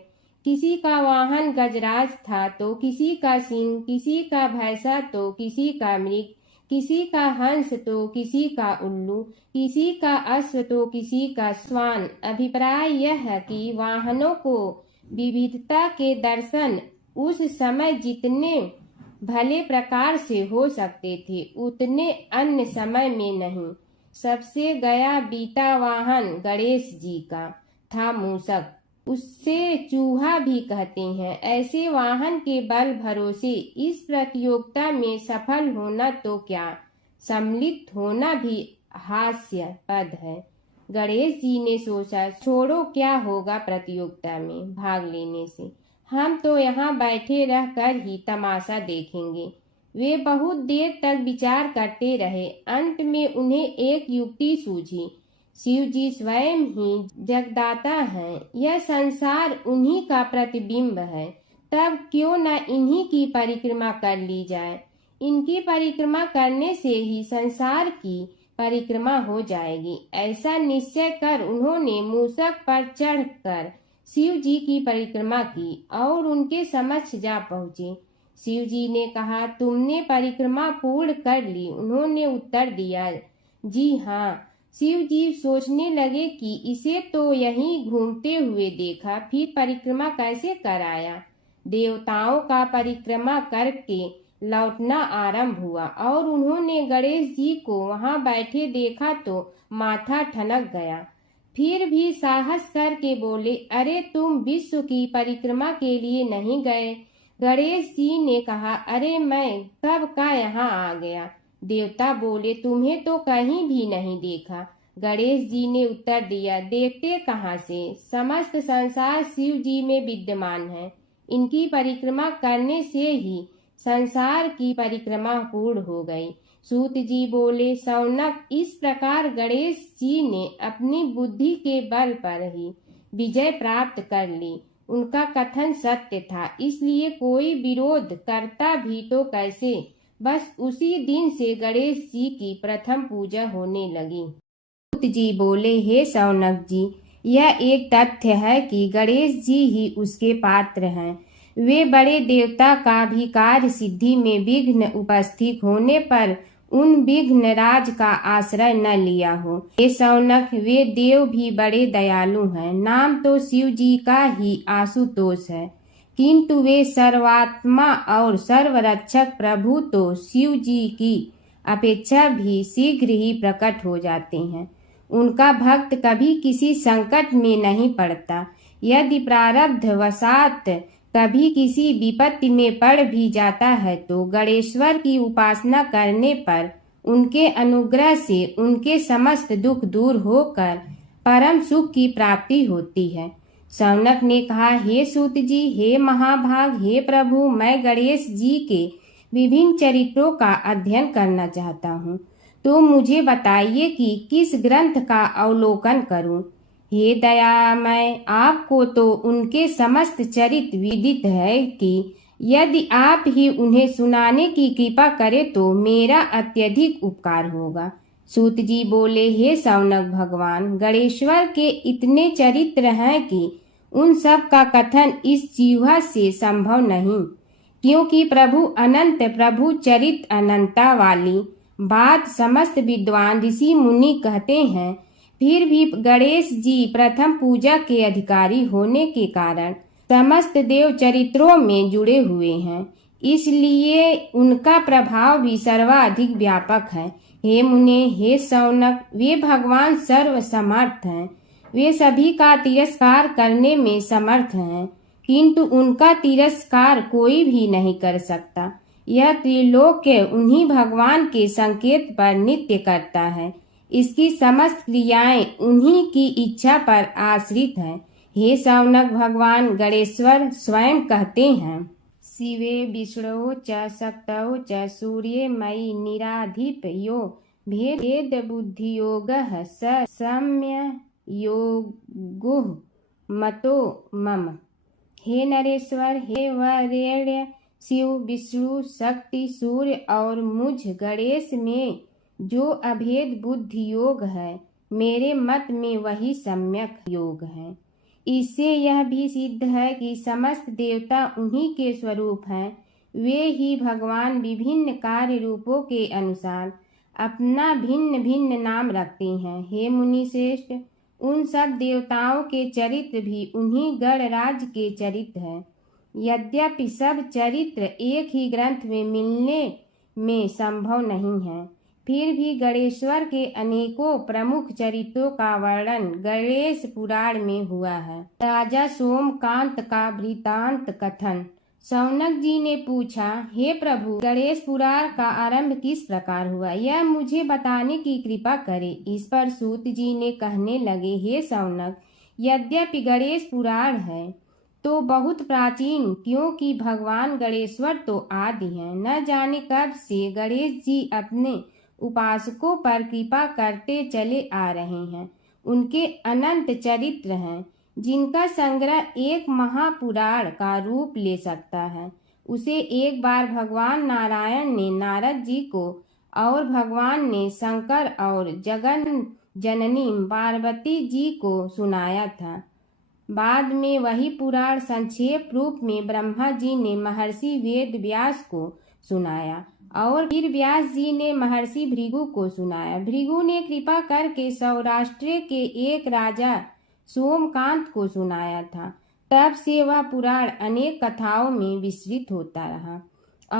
किसी का वाहन गजराज था तो किसी का सिंह, किसी का भैंसा तो किसी का मृग, किसी का हंस तो किसी का उल्लू, किसी का अश्व तो किसी का श्वान। अभिप्राय यह है कि वाहनों को विविधता के दर्शन उस समय जितने भले प्रकार से हो सकते थे उतने अन्य समय में नहीं। सबसे गया बीता वाहन गणेश जी का था मूषक, उससे चूहा भी कहते हैं। ऐसे वाहन के बल भरोसे इस प्रतियोगिता में सफल होना तो क्या, सम्मिलित होना भी हास्यास्पद है। गणेश जी ने सोचा, छोड़ो, क्या होगा प्रतियोगिता में भाग लेने से, हम तो यहाँ बैठे रहकर ही तमाशा देखेंगे। वे बहुत देर तक विचार करते रहे। अंत में उन्हें एक युक्ति सूझी। शिव जी स्वयं ही जगदाता हैं, यह संसार उन्हीं का प्रतिबिंब है, तब क्यों न इन्हीं की परिक्रमा कर ली जाए। इनकी परिक्रमा करने से ही संसार की परिक्रमा हो जाएगी। ऐसा निश्चय कर उन्होंने मूषक पर चढ़कर शिव जी की परिक्रमा की और उनके समक्ष जा पहुँचे। शिव जी ने कहा, तुमने परिक्रमा पूर्ण कर ली? उन्होंने उत्तर दिया, जी हाँ। शिव जी सोचने लगे कि इसे तो यहीं घूमते हुए देखा, फिर परिक्रमा कैसे कराया। देवताओं का परिक्रमा करके लौटना आरंभ हुआ और उन्होंने गणेश जी को वहां बैठे देखा तो माथा ठनक गया। फिर भी साहस करके बोले, अरे तुम विश्व की परिक्रमा के लिए नहीं गए? गणेश जी ने कहा, अरे मैं कब का यहाँ आ गया। देवता बोले, तुम्हें तो कहीं भी नहीं देखा। गणेश जी ने उत्तर दिया, देखते कहाँ से, समस्त संसार शिव जी में विद्यमान है। इनकी परिक्रमा करने से ही संसार की परिक्रमा पूर्ण हो गई। सूत जी बोले, शौनक, इस प्रकार गणेश जी ने अपनी बुद्धि के बल पर ही विजय प्राप्त कर ली। उनका कथन सत्य था, इसलिए कोई विरोध करता भी तो कैसे। बस उसी दिन से गणेश जी की प्रथम पूजा होने लगी। सूत जी बोले, हे शौनक जी, यह एक तथ्य है कि गणेश जी ही उसके पात्र हैं। वे बड़े देवता का भी कार्य सिद्धि में विघ्न उपस्थित होने पर उन विघ्न राज का आश्रय न लिया हो। हे शौनक, वे देव भी बड़े दयालु हैं। नाम तो शिव जी का ही आशुतोष है, किंतु वे सर्वात्मा और सर्वरक्षक प्रभु तो शिव जी की अपेक्षा भी शीघ्र ही प्रकट हो जाते हैं। उनका भक्त कभी किसी संकट में नहीं पड़ता। यदि प्रारब्ध वशात कभी किसी विपत्ति में पड़ भी जाता है तो गणेश्वर की उपासना करने पर उनके अनुग्रह से उनके समस्त दुख दूर होकर परम सुख की प्राप्ति होती है। शौनक ने कहा, हे सूत जी, हे महाभाग, हे प्रभु, मैं गणेश जी के विभिन्न चरित्रों का अध्ययन करना चाहता हूँ। तो मुझे बताइए कि किस ग्रंथ का अवलोकन करूं। हे दयामय, आपको तो उनके समस्त चरित्र विदित है कि यदि आप ही उन्हें सुनाने की कृपा करें तो मेरा अत्यधिक उपकार होगा। सूत जी बोले, हे शौनक भगवान, गणेश्वर के इतने चरित्र हैं कि उन सब का कथन इस जीवा से संभव नहीं, क्योंकि प्रभु अनंत, प्रभु चरित अनंता वाली बात समस्त विद्वान ऋषि मुनि कहते हैं। फिर भी गणेश जी प्रथम पूजा के अधिकारी होने के कारण समस्त देव चरित्रों में जुड़े हुए हैं, इसलिए उनका प्रभाव भी सर्वाधिक व्यापक है। हे मुने, हे शौनक, वे भगवान सर्व समर्थ हैं। वे सभी का तिरस्कार करने में समर्थ हैं, किंतु उनका तिरस्कार कोई भी नहीं कर सकता। यह त्रिलोक्य उन्हीं भगवान के संकेत पर नित्य करता है। इसकी समस्त क्रियाएं उन्हीं की इच्छा पर आश्रित हैं। हे शौनक भगवान, गणेश्वर स्वयं कहते हैं, शिवे विष्णु च शक्तौ च सूर्ये मयि निराधिप यो भेद बुद्धि योगः स सम्य योगो मतो मम। हे नरेश्वर, हे वरेण्य, शिव, विष्णु, शक्ति, सूर्य और मुझ गणेश में जो अभेद बुद्धि योग है, मेरे मत में वही सम्यक योग है। इससे यह भी सिद्ध है कि समस्त देवता उन्हीं के स्वरूप हैं। वे ही भगवान विभिन्न कार्य रूपों के अनुसार अपना भिन्न भिन्न नाम रखते हैं। हे मुनि श्रेष्ठ, उन सब देवताओं के चरित्र भी उन्हीं गणराज के चरित्र हैं। यद्यपि सब चरित्र एक ही ग्रंथ में मिलने में संभव नहीं है, फिर भी गणेश्वर के अनेकों प्रमुख चरित्रों का वर्णन गणेश पुराण में हुआ है। राजा सोमकांत का वृतांत कथन। शौनक जी ने पूछा, हे प्रभु, गणेश पुराण का आरंभ किस प्रकार हुआ, यह मुझे बताने की कृपा करें। इस पर सूत जी ने कहने लगे, हे शौनक, यद्यपि गणेश पुराण है तो बहुत प्राचीन, क्योंकि भगवान गणेश्वर तो आदि हैं। न जाने कब से गणेश जी अपने उपासकों पर कृपा करते चले आ रहे हैं। उनके अनंत चरित्र हैं, जिनका संग्रह एक महापुराण का रूप ले सकता है। उसे एक बार भगवान नारायण ने नारद जी को और भगवान ने शंकर और जगन जननी पार्वती जी को सुनाया था। बाद में वही पुराण संक्षेप रूप में ब्रह्मा जी ने महर्षि वेद व्यास को सुनाया और फिर व्यास जी ने महर्षि भृगु को सुनाया। भृगु ने कृपा करके सौराष्ट्र के एक राजा सोमकांत को सुनाया था। तब से वह पुराण अनेक कथाओं में विस्तृत होता रहा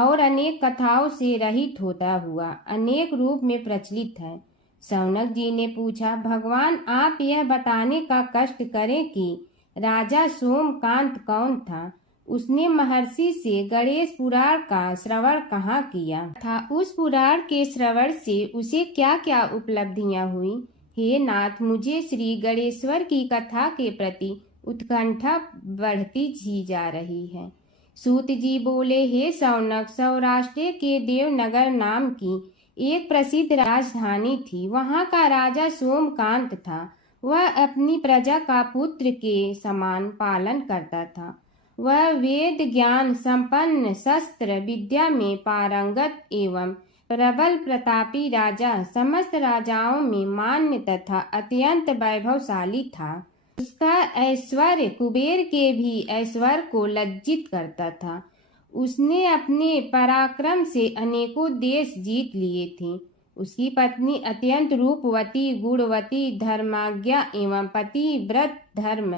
और अनेक कथाओं से रहित होता हुआ अनेक रूप में प्रचलित है। शौनक जी ने पूछा, भगवान, आप यह बताने का कष्ट करें कि राजा सोमकांत कौन था। उसने महर्षि से गणेश पुराण का श्रवण कहाँ किया था, उस पुराण के श्रवण से उसे क्या क्या उपलब्धियां हुई। हे नाथ, मुझे श्री गणेश्वर की कथा के प्रति उत्कंठा बढ़ती ही जा रही है। सूत जी बोले, हे शौनक, सौराष्ट्र के देवनगर नाम की एक प्रसिद्ध राजधानी थी। वहाँ का राजा सोमकांत था। वह अपनी प्रजा का पुत्र के समान पालन करता था। वह वेद ज्ञान संपन्न, शस्त्र विद्या में पारंगत एवं प्रबल प्रतापी राजा, समस्त राजाओं में मान्य तथा अत्यंत वैभवशाली था। उसका ऐश्वर्य कुबेर के भी ऐश्वर्य को लज्जित करता था। उसने अपने पराक्रम से अनेकों देश जीत लिए थे। उसकी पत्नी अत्यंत रूपवती, गुणवती, धर्माज्ञा एवं पतिव्रत धर्म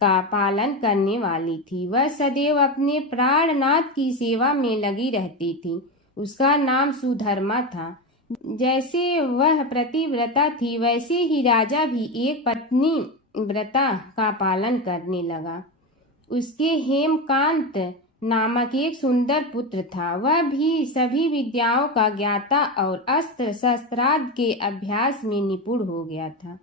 का पालन करने वाली थी। वह सदैव अपने प्राणनाथ की सेवा में लगी रहती थी। उसका नाम सुधर्मा था। जैसे वह प्रतिव्रता थी, वैसे ही राजा भी एक पत्नी व्रता का पालन करने लगा। उसके हेमकांत नामक एक सुंदर पुत्र था। वह भी सभी विद्याओं का ज्ञाता और अस्त्र शस्त्रादि के अभ्यास में निपुण हो गया था।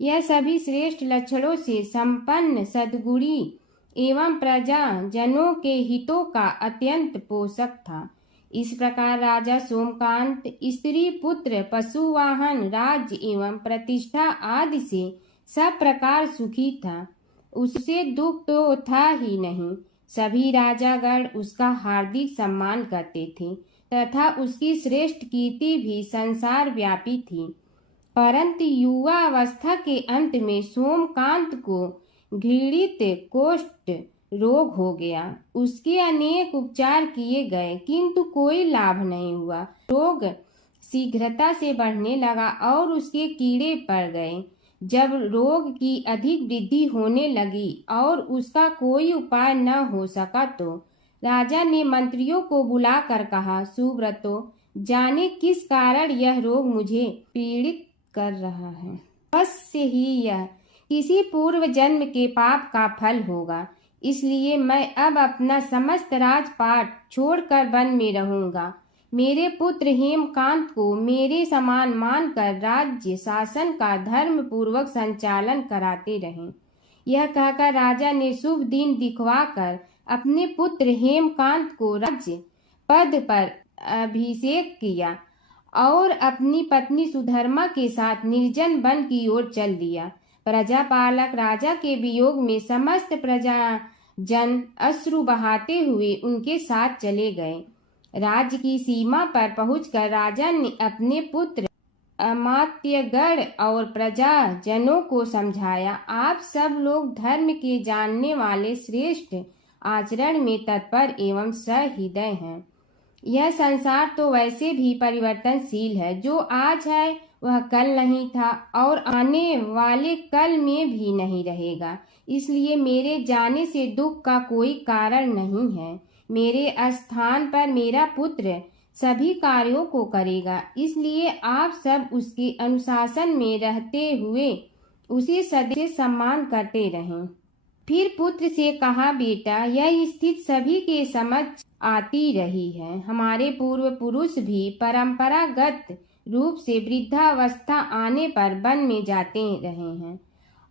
यह सभी श्रेष्ठ लक्षणों से संपन्न, सद्गुणी एवं प्रजा जनों के हितों का अत्यंत पोषक था। इस प्रकार राजा सोमकांत स्त्री पुत्र पशु वाहन राज्य एवं प्रतिष्ठा आदि से सब प्रकार सुखी था। उसे दुख तो था ही नहीं। सभी राजागण उसका हार्दिक सम्मान करते थे तथा उसकी श्रेष्ठ कीर्ति भी संसार व्यापी थी। परंतु युवा अवस्था के अंत में सोमकांत को घृणित कोष्ठ रोग हो गया। उसके अनेक उपचार किए गए किंतु कोई लाभ नहीं हुआ। रोग शीघ्रता से बढ़ने लगा और उसके कीड़े पड़ गए। जब रोग की अधिक वृद्धि होने लगी और उसका कोई उपाय न हो सका तो राजा ने मंत्रियों को बुलाकर कहा, सुब्रतो, जाने किस कारण यह रोग मुझे पीड़ित कर रहा है। अवश्य ही यह किसी पूर्व जन्म के पाप का फल होगा। इसलिए मैं अब अपना समस्त राजपाट छोड़कर वन में रहूंगा। मेरे पुत्र हेमकांत को मेरे समान मानकर राज्य शासन का धर्म पूर्वक संचालन कराते रहें। यह कहकर राजा ने शुभ दिन दिखवाकर अपने पुत्र हेमकांत को राज्य पद पर अभिषेक किया और अपनी पत्नी सुधर्मा के साथ निर्जन वन की ओर चल दिया। प्रजापालक राजा के वियोग में समस्त प्रजा जन अश्रु बहाते हुए उनके साथ चले गए। राज्य की सीमा पर पहुंचकर राजा ने अपने पुत्र अमात्यगण और प्रजा जनों को समझाया, आप सब लोग धर्म के जानने वाले श्रेष्ठ आचरण में तत्पर एवं सहृदय हैं। यह संसार तो वैसे भी परिवर्तनशील है। जो आज है वह कल नहीं था और आने वाले कल में भी नहीं रहेगा। इसलिए मेरे जाने से दुख का कोई कारण नहीं है। मेरे स्थान पर मेरा पुत्र सभी कार्यों को करेगा। इसलिए आप सब उसके अनुशासन में रहते हुए उसे सदैव सम्मान करते रहें। फिर पुत्र से कहा, बेटा, यह स्थिति सभी के समझ आती रही है। हमारे पूर्व पुरुष भी परंपरागत रूप से वृद्धावस्था आने पर वन में जाते रहे हैं।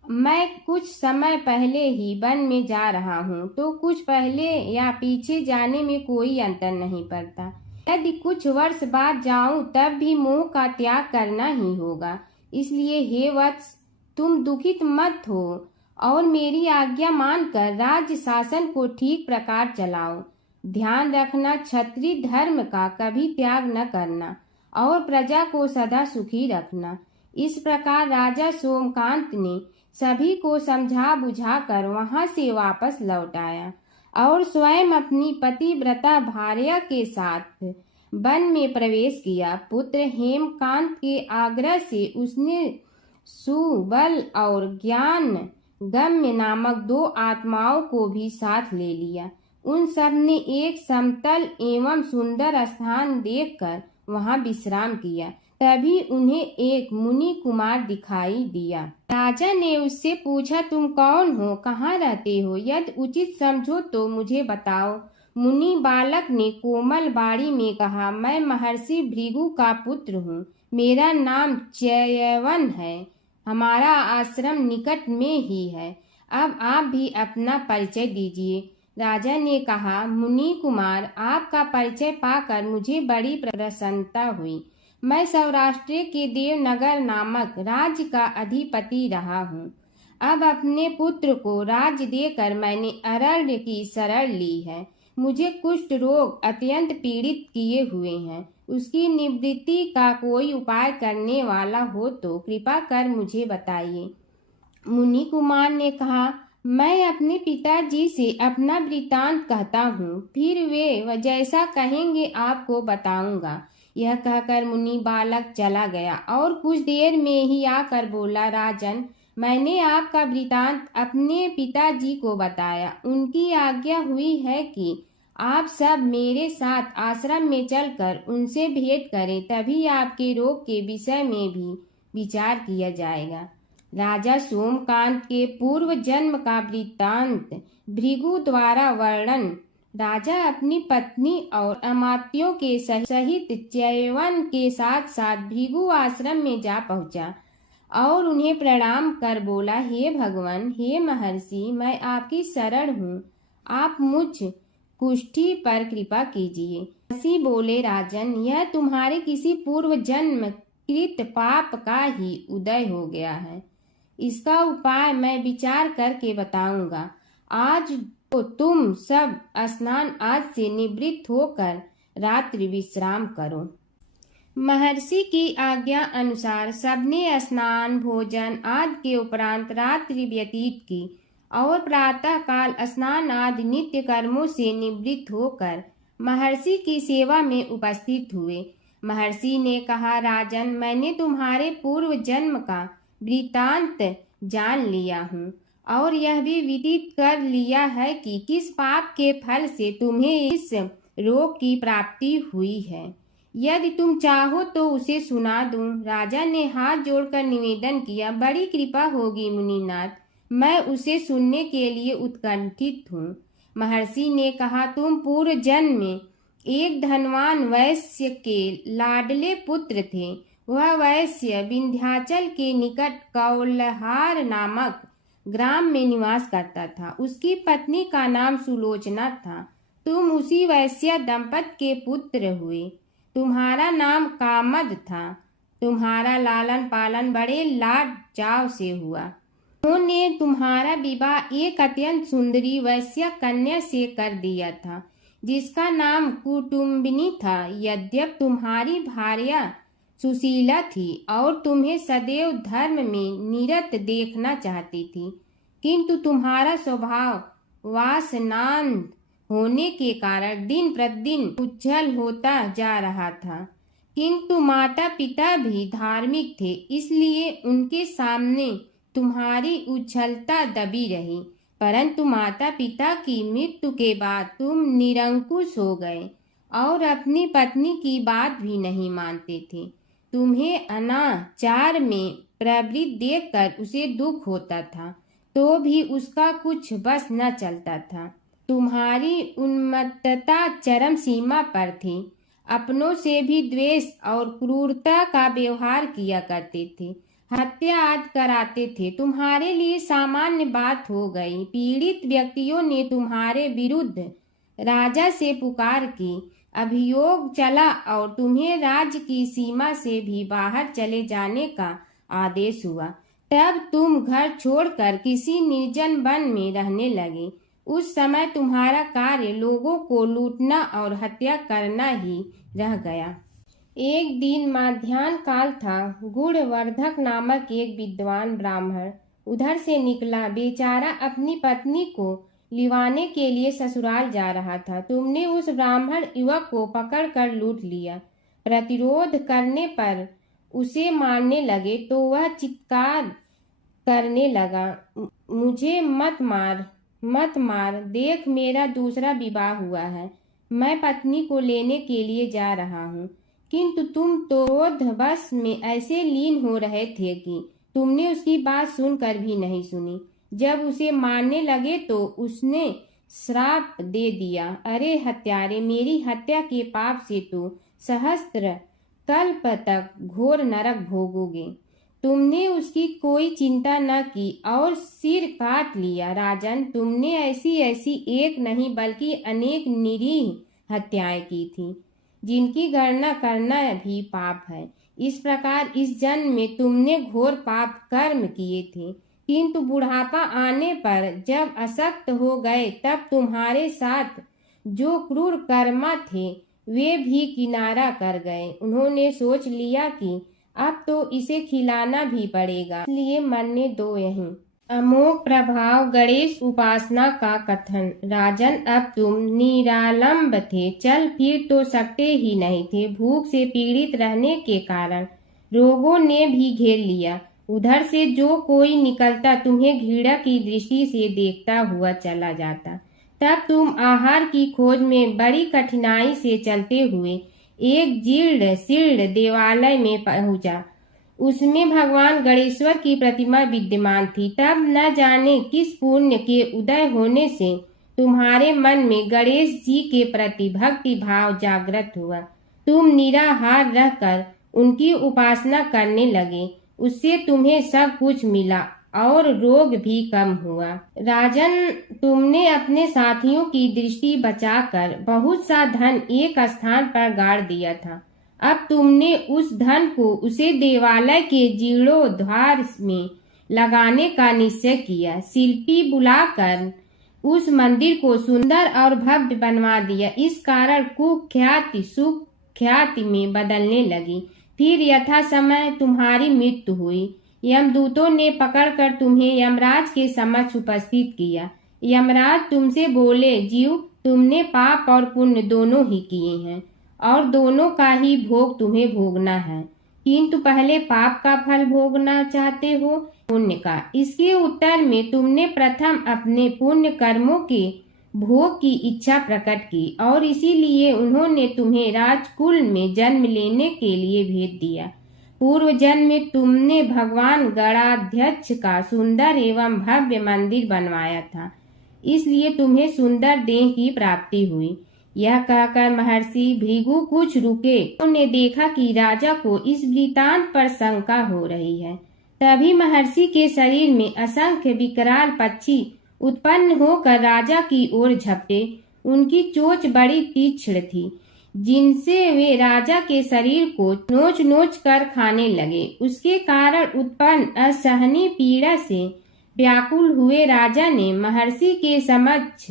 मैं कुछ समय पहले ही वन में जा रहा हूँ तो कुछ पहले या पीछे जाने में कोई अंतर नहीं पड़ता। यदि कुछ वर्ष बाद जाऊं तब भी मोह का त्याग करना ही होगा। इसलिए हे वत्स, तुम दुखित मत हो और मेरी आज्ञा मानकर राज्य शासन को ठीक प्रकार चलाओ। ध्यान रखना, क्षत्रिय धर्म का कभी त्याग न करना और प्रजा को सदा सुखी रखना। इस प्रकार राजा सोमकांत ने सभी को समझा बुझाकर वहां से वापस लौट आया और स्वयं अपनी पतिव्रता भार्या के साथ वन में प्रवेश किया। पुत्र हेमकांत के आग्रह से उसने सुबल और ज्ञान गम्य नामक 2 आत्माओं को भी साथ ले लिया। उन सब ने एक समतल एवं सुंदर स्थान देखकर वहां विश्राम किया। तभी उन्हें एक मुनि कुमार दिखाई दिया। राजा ने उससे पूछा, तुम कौन हो, कहाँ रहते हो? यदि उचित समझो तो मुझे बताओ। मुनि बालक ने कोमल बाड़ी में कहा, मैं महर्षि भृगु का पुत्र हूँ। मेरा नाम च्यवन है। हमारा आश्रम निकट में ही है। अब आप भी अपना परिचय दीजिए। राजा ने कहा, मुनि कुमार, आपका परिचय पाकर मुझे बड़ी प्रसन्नता हुई। मैं सौराष्ट्र के देवनगर नामक राज्य का अधिपति रहा हूँ। अब अपने पुत्र को राज्य देकर मैंने अरण्य की शरण ली है। मुझे कुष्ठ रोग अत्यंत पीड़ित किए हुए हैं। उसकी निवृत्ति का कोई उपाय करने वाला हो तो कृपा कर मुझे बताइए। मुनि कुमार ने कहा, मैं अपने पिताजी से अपना वृतांत कहता हूँ, फिर वे जैसा कहेंगे आपको बताऊंगा। यह कहकर मुनि बालक चला गया और कुछ देर में ही आकर बोला, राजन, मैंने आपका वृतांत अपने पिताजी को बताया। उनकी आज्ञा हुई है कि आप सब मेरे साथ आश्रम में चलकर उनसे भेंट करें, तभी आपके रोग के विषय में भी विचार किया जाएगा। राजा सोमकांत के पूर्व जन्म का वृत्तांत भृगु द्वारा वर्णन। राजा अपनी पत्नी और अमात्यों के सहित च्यवन के साथ साथ भृगु आश्रम में जा पहुंचा और उन्हें प्रणाम कर बोला, हे भगवान, हे महर्षि, मैं आपकी शरण हूँ। आप मुझ कुष्ठी पर कृपा कीजिए। महर्षि बोले, राजन, यह तुम्हारे किसी पूर्व जन्म कृत पाप का ही उदय हो गया है। इसका उपाय मैं विचार करके बताऊंगा। आज तो तुम सब स्नान आज से निवृत्त होकर रात्रि विश्राम करो। महर्षि की आज्ञा अनुसार सबने स्नान भोजन आदि के उपरांत रात्रि व्यतीत की और प्रातः काल स्नान आदि नित्य कर्मों से निवृत्त होकर महर्षि की सेवा में उपस्थित हुए। महर्षि ने कहा, राजन, मैंने तुम्हारे पूर्व जन्म का वृत्तांत जान लिया हूँ और यह भी विदित कर लिया है कि किस पाप के फल से तुम्हें इस रोग की प्राप्ति हुई है। यदि तुम चाहो तो उसे सुना दूं। राजा ने हाथ जोड़कर निवेदन किया, बड़ी कृपा होगी मुनिनाथ, मैं उसे सुनने के लिए उत्कंठित हूँ। महर्षि ने कहा, तुम पूर्व जन्म में एक धनवान वैश्य के लाडले पुत्र थे। वह वैश्य विंध्याचल के निकट कौलहार नामक ग्राम में निवास करता था। उसकी पत्नी का नाम सुलोचना था। तुम उसी वैश्य दंपत के पुत्र हुए। तुम्हारा नाम कामद था। तुम्हारा लालन पालन बड़े लाड चाव से हुआ। उन्होंने तुम्हारा विवाह एक अत्यंत सुंदरी वैश्य कन्या से कर दिया था, जिसका नाम कुटुम्बिनी था। यद्यप तुम्हारी भार्या सुशीला थी और तुम्हें सदैव धर्म में निरत देखना चाहती थी, किंतु तुम्हारा स्वभाव वासनांध होने के कारण दिन प्रतिदिन उज्जवल होता जा रहा था। किंतु माता पिता भी धार्मिक थे, इसलिए उनके सामने तुम्हारी उज्ज्वलता दबी रही। परंतु माता पिता की मृत्यु के बाद तुम निरंकुश हो गए और अपनी पत्नी की बात भी नहीं मानते थे। तुम्हें अनाचार में प्रवृत्त देखकर उसे दुख होता था, तो भी उसका कुछ बस न चलता था। तुम्हारी उन्मत्तता चरम सीमा पर थी। अपनों से भी द्वेष और क्रूरता का व्यवहार किया करते थे। हत्या आदि कराते थे। तुम्हारे लिए सामान्य बात हो गई। पीड़ित व्यक्तियों ने तुम्हारे विरुद्ध राजा से पुकार की। अभियोग चला और तुम्हें राज्य की सीमा से भी बाहर चले जाने का आदेश हुआ। तब तुम घर छोड़कर किसी निर्जन वन में रहने लगे। उस समय तुम्हारा कार्य लोगों को लूटना और हत्या करना ही रह गया। एक दिन माध्याह्न काल था। गुणवर्धक नामक एक विद्वान ब्राह्मण उधर से निकला। बेचारा अपनी पत्नी को लिवाने के लिए ससुराल जा रहा था। तुमने उस ब्राह्मण युवक को पकड़कर लूट लिया। प्रतिरोध करने पर उसे मारने लगे तो वह चित्कार करने लगा, मुझे मत मार, मत मार, देख मेरा दूसरा विवाह हुआ है। मैं पत्नी को लेने के लिए जा रहा हूँ। किंतु तुम तो क्रोधवश में ऐसे लीन हो रहे थे कि तुमने उसकी बात सुनकर भी नहीं सुनी। जब उसे मारने लगे तो उसने श्राप दे दिया, अरे हत्यारे, मेरी हत्या के पाप से तो सहस्त्र कल्प तक घोर नरक भोगोगे। तुमने उसकी कोई चिंता न की और सिर काट लिया। राजन, तुमने ऐसी ऐसी एक नहीं बल्कि अनेक निरीह हत्याएं की थी, जिनकी गणना करना भी पाप है। इस प्रकार इस जन्म में तुमने घोर पाप कर्म किए थे, किंतु बुढ़ापा आने पर जब अशक्त हो गए तब तुम्हारे साथ जो क्रूर कर्मा थे वे भी किनारा कर गए। उन्होंने सोच लिया कि अब तो इसे खिलाना भी पड़ेगा, इसलिए मरने दो यहीं। अमोघ प्रभाव गणेश उपासना का कथन। राजन, अब तुम निरालंब थे, चल फिर तो सकते ही नहीं थे। भूख से पीड़ित रहने के कारण रोगों ने भी घेर लिया। उधर से जो कोई निकलता तुम्हें घृणा की दृष्टि से देखता हुआ चला जाता। तब तुम आहार की खोज में बड़ी कठिनाई से चलते हुए एक जीर्ण शीर्ण देवालय में पहुंचा। उसमें भगवान गणेश्वर की प्रतिमा विद्यमान थी। तब न जाने किस पुण्य के उदय होने से तुम्हारे मन में गणेश जी के प्रति भक्ति भाव जागृत हुआ। तुम निराहार रहकर उनकी उपासना करने लगे। उससे तुम्हें सब कुछ मिला और रोग भी कम हुआ। राजन, तुमने अपने साथियों की दृष्टि बचाकर बहुत सा धन एक स्थान पर गाड़ दिया था। अब तुमने उस धन को उसे देवालय के जीर्णोद्धार में लगाने का निश्चय किया। शिल्पी बुलाकर उस मंदिर को सुंदर और भव्य बनवा दिया। इस कारण कुख्याति सुख्याति में बदलने लगी। फिर यथा समय तुम्हारी मृत्यु हुई। यमदूतों ने पकड़कर तुम्हें यमराज के समक्ष उपस्थित किया। यमराज तुमसे बोले, जीव, तुमने पाप और पुण्य दोनों ही किए हैं और दोनों का ही भोग तुम्हें भोगना है, किंतु पहले पाप का फल भोगना चाहते हो पुण्य का। इसके उत्तर में तुमने प्रथम अपने पुण्य कर्मों के भोग की इच्छा प्रकट की और इसीलिए उन्होंने तुम्हें राजकुल में जन्म लेने के लिए भेज दिया। पूर्व जन्म में तुमने भगवान गणाध्यक्ष का सुंदर एवं भव्य मंदिर बनवाया था, इसलिए तुम्हें सुंदर देह की प्राप्ति हुई। यह कहकर महर्षि भृगु कुछ रुके। उन्होंने देखा कि राजा को इस वृतांत पर शंका हो रही है। तभी महर्षि के शरीर में असंख्य विकराल पक्षी उत्पन्न होकर राजा की ओर झपटे। उनकी चोंच बड़ी तीक्ष्ण थी, जिनसे वे राजा के शरीर को नोच नोच कर खाने लगे। उसके कारण उत्पन्न असहनीय पीड़ा से व्याकुल हुए राजा ने महर्षि के समक्ष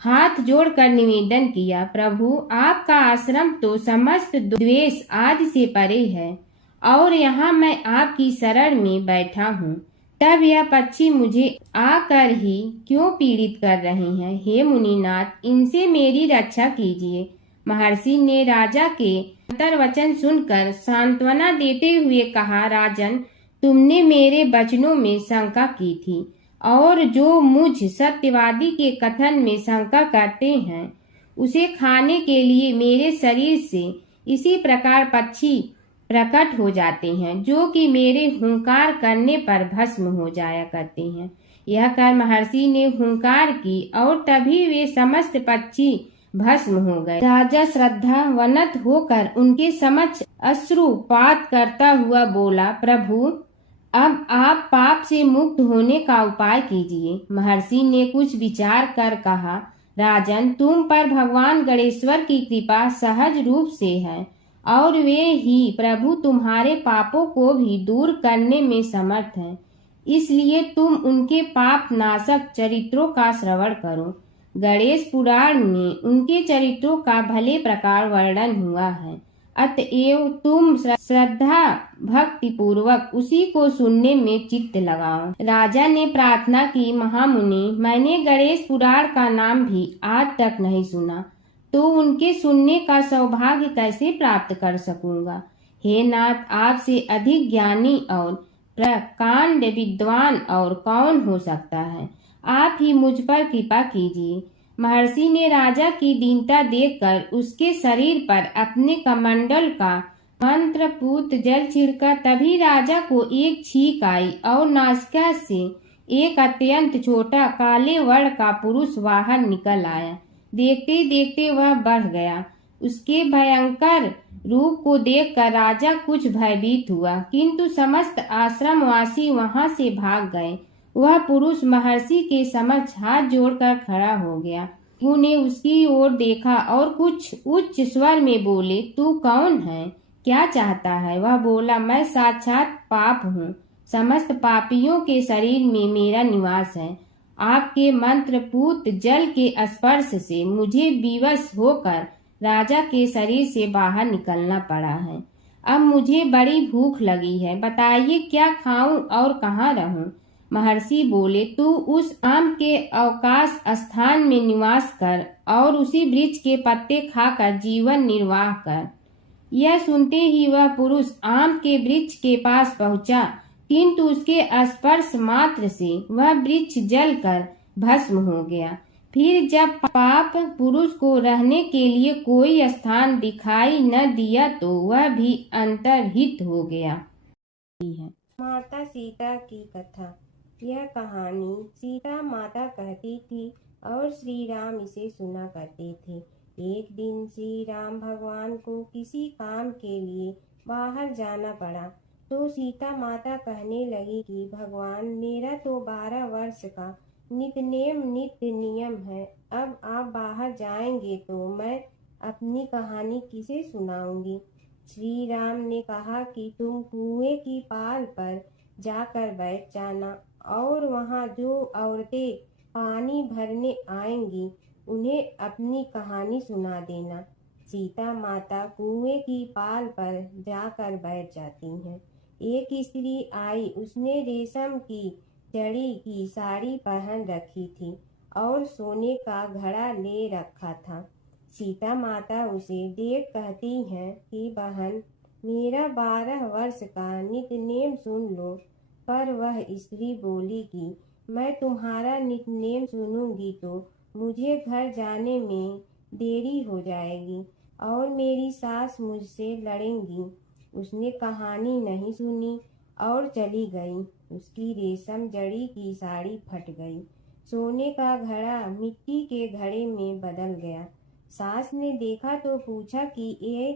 हाथ जोड़कर निवेदन किया, प्रभु, आपका आश्रम तो समस्त द्वेष आदि से परे है और यहाँ मैं आपकी शरण में बैठा हूँ। तब यह पक्षी मुझे आकर ही क्यों पीड़ित कर रहे हैं? हे मुनिनाथ, इनसे मेरी रक्षा कीजिए। महर्षि ने राजा के अंतर्वचन सुनकर सांत्वना देते हुए कहा, राजन, तुमने मेरे वचनों में शंका की थी और जो मुझ सत्यवादी के कथन में शंका करते हैं उसे खाने के लिए मेरे शरीर से इसी प्रकार पक्षी प्रकट हो जाते हैं, जो कि मेरे हुंकार करने पर भस्म हो जाया करते हैं। यह कर महर्षि ने हुंकार की और तभी वे समस्त पक्षी भस्म हो गए। राजा श्रद्धावनत होकर उनके समक्ष अश्रुपात करता हुआ बोला, प्रभु, अब आप पाप से मुक्त होने का उपाय कीजिए। महर्षि ने कुछ विचार कर कहा, राजन, तुम पर भगवान गणेश्वर की कृपा सहज रूप से है और वे ही प्रभु तुम्हारे पापों को भी दूर करने में समर्थ हैं। इसलिए तुम उनके पाप नाशक चरित्रों का श्रवण करो। गणेश पुराण में उनके चरित्रों का भले प्रकार वर्णन हुआ है, अतएव तुम श्रद्धा भक्ति पूर्वक उसी को सुनने में चित्त लगाओ। राजा ने प्रार्थना की, महामुनि, मैंने गणेश पुराण का नाम भी आज तक नहीं सुना, तो उनके सुनने का सौभाग्य कैसे प्राप्त कर सकूंगा? हे नाथ, आपसे अधिक ज्ञानी और प्रकांड विद्वान और कौन हो सकता है? आप ही मुझ पर कृपा कीजिए। महर्षि ने राजा की दीनता देखकर उसके शरीर पर अपने कमंडल का मंत्रपूत जल छिड़का। तभी राजा को एक छींक आई और नासिका से एक अत्यंत छोटा काले वर्ण का पुरुष बाहर निकल आया। देखते देखते वह बढ़ गया। उसके भयंकर रूप को देखकर राजा कुछ भयभीत हुआ, किंतु समस्त आश्रमवासी वहां से भाग गए। वह पुरुष महर्षि के समक्ष हाथ जोड़कर खड़ा हो गया। भृगु ने उसकी ओर देखा और कुछ उच्च स्वर में बोले, तू कौन है? क्या चाहता है? वह बोला, मैं साक्षात पाप हूँ। समस्त पापियों के शरीर में मेरा निवास है। आपके मंत्रपूत जल के स्पर्श से मुझे विवश होकर राजा के शरीर से बाहर निकलना पड़ा है। अब मुझे बड़ी भूख लगी है, बताइए क्या खाऊं और कहाँ रहूं? महर्षि बोले, तू उस आम के अवकाश स्थान में निवास कर और उसी वृक्ष के पत्ते खाकर जीवन निर्वाह कर। यह सुनते ही वह पुरुष आम के वृक्ष के पास पहुंचा, किंतु उसके स्पर्श मात्र से वह वृक्ष जलकर भस्म हो गया। फिर जब पाप पुरुष को रहने के लिए कोई स्थान दिखाई न दिया तो वह भी अंतर्हित हो गया। माता सीता की कथा। यह कहानी सीता माता कहती थी और श्री राम इसे सुना करते थे। एक दिन श्री राम भगवान को किसी काम के लिए बाहर जाना पड़ा। तो सीता माता कहने लगी कि भगवान, मेरा तो 12 वर्ष का नित्य नियम है। अब आप बाहर जाएंगे तो मैं अपनी कहानी किसे सुनाऊंगी। श्री राम ने कहा कि तुम कुएं की पाल पर जाकर बैठ जाना और वहां जो औरतें पानी भरने आएंगी उन्हें अपनी कहानी सुना देना। सीता माता कुएं की पाल पर जाकर बैठ जाती हैं। एक स्त्री आई, उसने रेशम की जड़ी की साड़ी पहन रखी थी और सोने का घड़ा ले रखा था। सीता माता उसे देख कहती हैं कि बहन, मेरा 12 वर्ष का नित्य नेम सुन लो। पर वह स्त्री बोली कि मैं तुम्हारा नित्य नेम सुनूंगी तो मुझे घर जाने में देरी हो जाएगी और मेरी सास मुझसे लड़ेंगी। उसने कहानी नहीं सुनी और चली गई। उसकी रेशम जड़ी की साड़ी फट गई। सोने का घड़ा मिट्टी के घड़े में बदल गया। सास ने देखा तो पूछा कि ये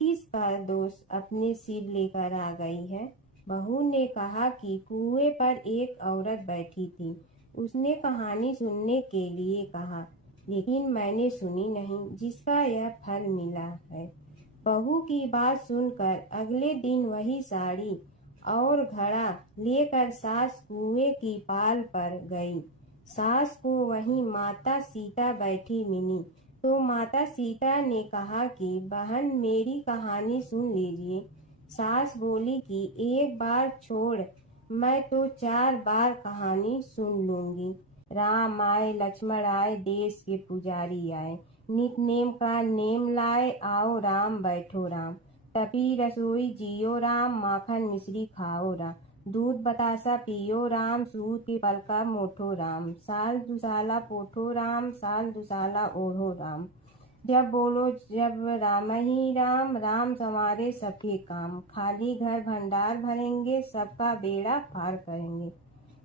किसका दोष अपने सिर लेकर आ गई है। बहू ने कहा कि कुएं पर एक औरत बैठी थी, उसने कहानी सुनने के लिए कहा, लेकिन मैंने सुनी नहीं, जिसका यह फल मिला है। बहू की बात सुनकर अगले दिन वही साड़ी और घड़ा लेकर सास कुएं की पाल पर गई। सास को वहीं माता सीता बैठी मिली तो माता सीता ने कहा कि बहन, मेरी कहानी सुन लीजिए। सास बोली कि एक बार छोड़, मैं तो 4 बार कहानी सुन लूंगी। राम आए लक्ष्मण आए, देश के पुजारी आए, नित नेम का नेम लाए, आओ राम बैठो राम। तपी रसोई जियो राम, माखन मिश्री खाओ राम। दूध बतासा पियो राम, सूत के पलका मोठो राम। साल दुसाला पोठो राम, साल दुसाला ओढ़ो राम। जब बोलो जब राम ही राम, राम संवारे सबके काम। खाली घर भंडार भरेंगे, सबका बेड़ा पार करेंगे।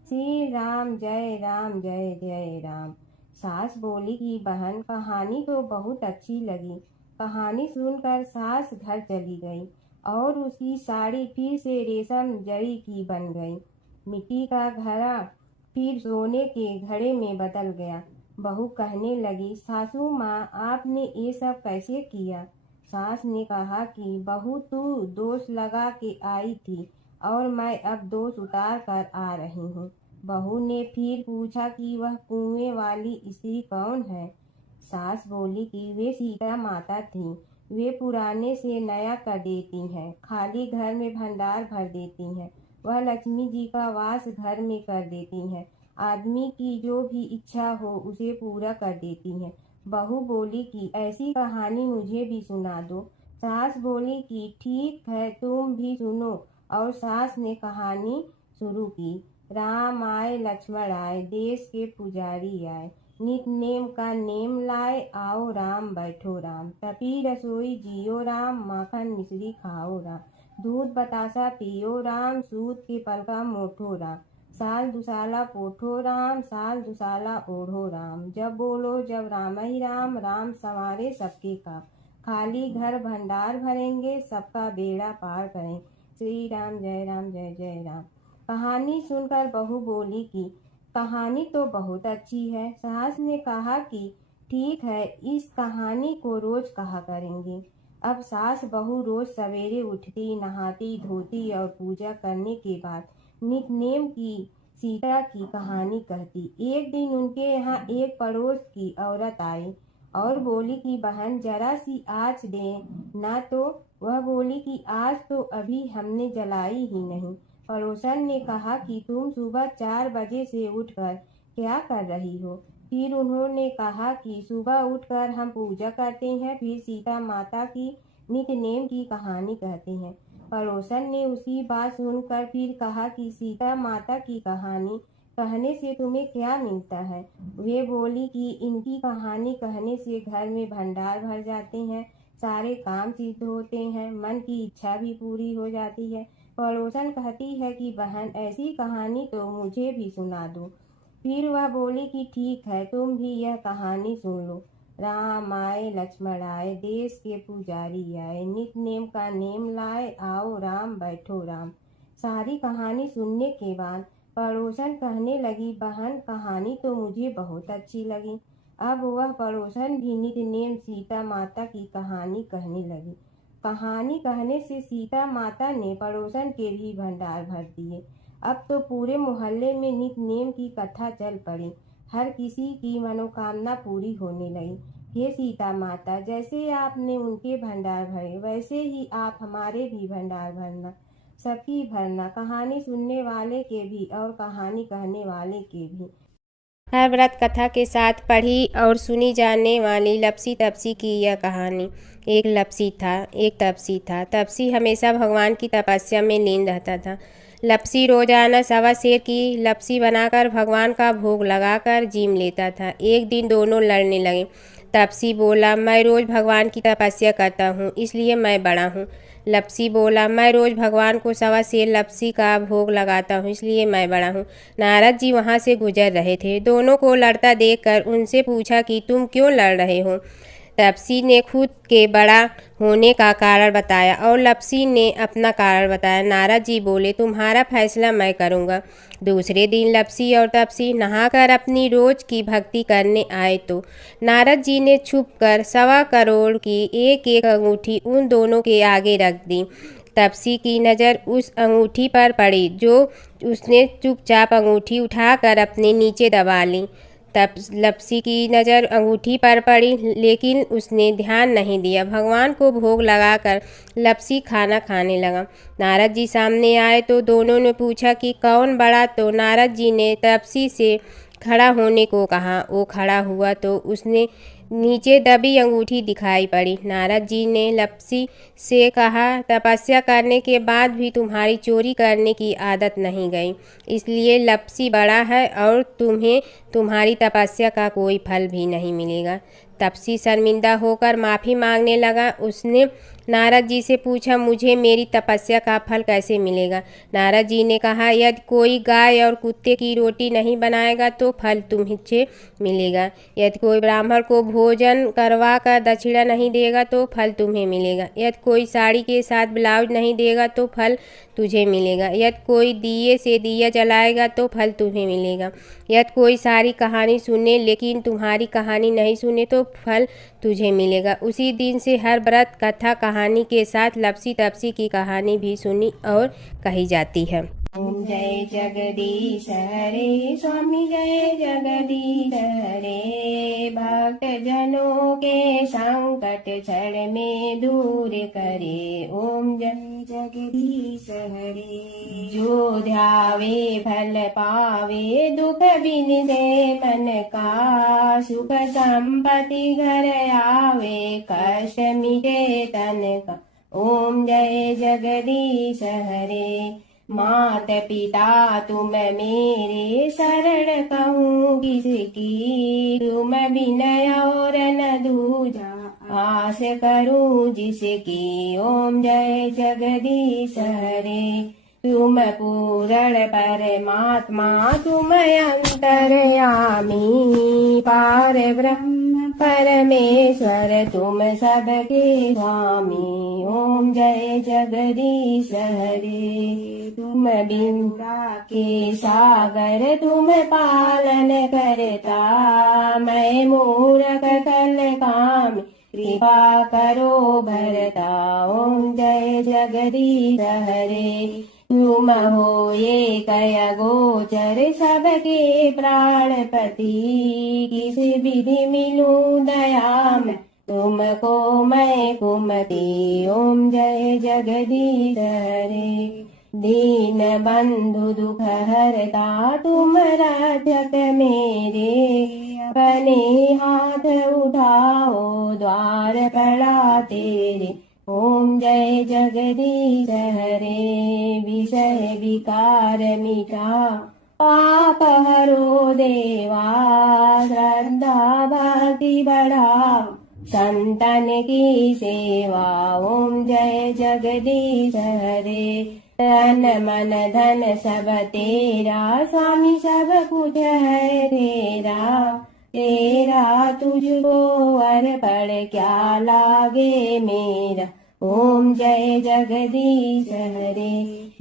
श्री राम जय राम जय जय राम। सास बोली कि बहन, कहानी तो बहुत अच्छी लगी। कहानी सुनकर सास घर चली गई और उसकी साड़ी फिर से रेशम जड़ी की बन गई। मिट्टी का घड़ा फिर सोने के घड़े में बदल गया। बहू कहने लगी, सासू माँ, आपने ये सब कैसे किया। सास ने कहा कि बहू, तू दोष लगा के आई थी और मैं अब दोष उतार कर आ रही हूँ। बहू ने फिर पूछा कि वह कुएं वाली स्त्री कौन है। सास बोली कि वे सीता माता थी। वे पुराने से नया कर देती हैं, खाली घर में भंडार भर देती हैं। वह लक्ष्मी जी का वास घर में कर देती हैं। आदमी की जो भी इच्छा हो उसे पूरा कर देती हैं। बहू बोली कि ऐसी कहानी मुझे भी सुना दो। सास बोली कि ठीक है, तुम भी सुनो। और सास ने कहानी शुरू की। राम आए लक्ष्मण आए, देश के पुजारी आए, नित नेम का नेम लाए, आओ राम बैठो राम। तपी रसोई जियो राम, माखन मिश्री खाओ राम। दूध बतासा पियो राम, सूत के पलका मोठो राम। साल दुसाला पोठो राम, साल दुसाला ओढ़ो राम। जब बोलो जब राम ही राम, राम संवारे सबके काम। खाली घर भंडार भरेंगे, सबका बेड़ा पार करें। श्री राम जय जय राम। कहानी सुनकर बहू बोली कि कहानी तो बहुत अच्छी है। सास ने कहा कि ठीक है, इस कहानी को रोज कहा करेंगे। अब सास बहू रोज सवेरे उठती, नहाती धोती और पूजा करने के बाद नित नेम की सीता की कहानी कहती। एक दिन उनके यहाँ एक पड़ोस की औरत आई और बोली कि बहन, जरा सी आँच दे ना। तो वह बोली कि आज तो अभी हमने जलाई ही नहीं। पड़ोसन ने कहा कि तुम सुबह 4 बजे से उठकर क्या कर रही हो। फिर उन्होंने कहा कि सुबह उठकर हम पूजा करते हैं, फिर सीता माता की नित्य नेम की कहानी कहते हैं। पड़ोसन ने उसकी बात सुनकर फिर कहा कि सीता माता की कहानी कहने से तुम्हें क्या मिलता है। वे बोली कि इनकी कहानी कहने से घर में भंडार भर जाते हैं, सारे काम सिद्ध होते हैं, मन की इच्छा भी पूरी हो जाती है। पड़ोसन कहती है कि बहन, ऐसी कहानी तो मुझे भी सुना दो। फिर वह बोली कि ठीक है, तुम भी यह कहानी सुन लो। राम आए लक्ष्मण आए, देश के पुजारी आए, नित नेम का नेम लाए, आओ राम बैठो राम। सारी कहानी सुनने के बाद पड़ोसन कहने लगी, बहन कहानी तो मुझे बहुत अच्छी लगी। अब वह पड़ोसन भी नित्य सीता माता की कहानी कहने लगी। कहानी कहने से सीता माता ने पड़ोसन के भी भंडार भर दिए। अब तो पूरे मोहल्ले में नित्य की कथा चल पड़ी। हर किसी की मनोकामना पूरी होने लगी। हे सीता माता, जैसे आपने उनके भंडार भरे वैसे ही आप हमारे भी भंडार भरना, सबकी भरना, कहानी सुनने वाले के भी और कहानी कहने वाले के भी। हर व्रत कथा के साथ पढ़ी और सुनी जाने वाली लपसी तपसी की यह कहानी। एक लपसी था, एक तपसी था। तपसी हमेशा भगवान की तपस्या में लीन रहता था। लपसी रोजाना सवा सेर की लपसी बनाकर भगवान का भोग लगाकर जीम लेता था। एक दिन दोनों लड़ने लगे। तपसी बोला, मैं रोज़ भगवान की तपस्या करता हूँ, इसलिए मैं बड़ा हूँ। लपसी बोला, मैं रोज़ भगवान को सवा सेर लपसी का भोग लगाता हूँ, इसलिए मैं बड़ा हूँ। नारद जी वहाँ से गुजर रहे थे। दोनों को लड़ता देखकर उनसे पूछा कि तुम क्यों लड़ रहे हो। तपसी ने खुद के बड़ा होने का कारण बताया और लपसी ने अपना कारण बताया। नारद जी बोले, तुम्हारा फैसला मैं करूँगा। दूसरे दिन लपसी और तपसी नहाकर अपनी रोज की भक्ति करने आए तो नारद जी ने छुपकर 1.25 करोड़ की एक एक अंगूठी उन दोनों के आगे रख दी। तपसी की नज़र उस अंगूठी पर पड़ी जो उसने चुपचाप अंगूठी उठाकर अपने नीचे दबा ली। तब लपसी की नज़र अंगूठी पर पड़ी, लेकिन उसने ध्यान नहीं दिया। भगवान को भोग लगाकर लपसी खाना खाने लगा। नारद जी सामने आए तो दोनों ने पूछा कि कौन बड़ा, तो नारद जी ने तपसी से खड़ा होने को कहा। वो खड़ा हुआ तो उसने नीचे दबी अंगूठी दिखाई पड़ी। नारद जी ने लपसी से कहा, तपस्या करने के बाद भी तुम्हारी चोरी करने की आदत नहीं गई, इसलिए लपसी बड़ा है और तुम्हें तुम्हारी तपस्या का कोई फल भी नहीं मिलेगा। तपसी शर्मिंदा होकर माफ़ी मांगने लगा। उसने नारद जी से पूछा, मुझे मेरी तपस्या का फल कैसे मिलेगा। नारद जी ने कहा, यदि कोई गाय और कुत्ते की रोटी नहीं बनाएगा तो फल तुम्हें मिलेगा। यदि कोई ब्राह्मण को भोजन करवा कर दक्षिणा नहीं देगा तो फल तुम्हें मिलेगा। यदि कोई साड़ी के साथ ब्लाउज नहीं देगा तो फल तुझे मिलेगा। यदि कोई दिए से दिया जलाएगा तो फल तुम्हें मिलेगा। यदि कोई सारी कहानी सुने लेकिन तुम्हारी कहानी नहीं सुने तो फल तुझे मिलेगा। उसी दिन से हर व्रत कथा कहानी के साथ लपसी तपसी की कहानी भी सुनी और कही जाती है। ओम जय जगदीश हरे, स्वामी जय जगदीश हरे। भक्त जनों के संकट क्षण में दूर करे। ओम जय जगदीश हरे। जो ध्यावे फल पावे, दुख बिन दे मन का। सुख संपत्ति घर आवे, कष्ट मिटे तन का। ओम जय जगदीश हरे। मात पिता तुम मेरे, शरण कहूँ किसकी। तुम विनय और न दूजा, आस करूँ जिसकी। ओम जय जगदीश हरे। तुम पूर्ण परमात्मा, तुम अंतर्यामी। पार ब्रह्म परमेश्वर, तुम सबके स्वामी। ओम जय जगदीश हरे। तुम बिंदा के सागर, तुम पालन करता। मैं मूरख कल काम, कृपा करो भरता। ओम जय जगदीश हरे। तुम हो ये कय गोचर, सबके प्राणपति। किस विधि मिलूं दया में, तुमको मैं कुमति। ओम जय जगदीश हरे। दीन बंधु दुख हरता, तुम रक्षक मेरे। अपने हाथ उठाओ, द्वार पड़ा तेरे। ओम जय जगदीश हरे। विषय विकार मिटा, पाप हरो देवा। श्रद्धा भक्ति बढ़ाओ, संतन की सेवा। ओम जय जगदीश हरे। तन मन धन सब तेरा, स्वामी सब कुछ है तेरा। तेरा तुझको अर्पण क्या लागे मेरा। ओम जय जगदीश हरे,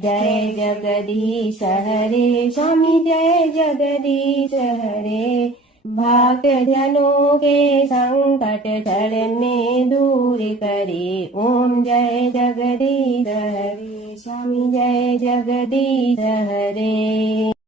जय जगदीश हरे। स्वामी जय जगदीश हरे, भक्त जनों के संकट धरने दूर करे। ओम जय जगदीश हरे, स्वामी जय जगदीश हरे।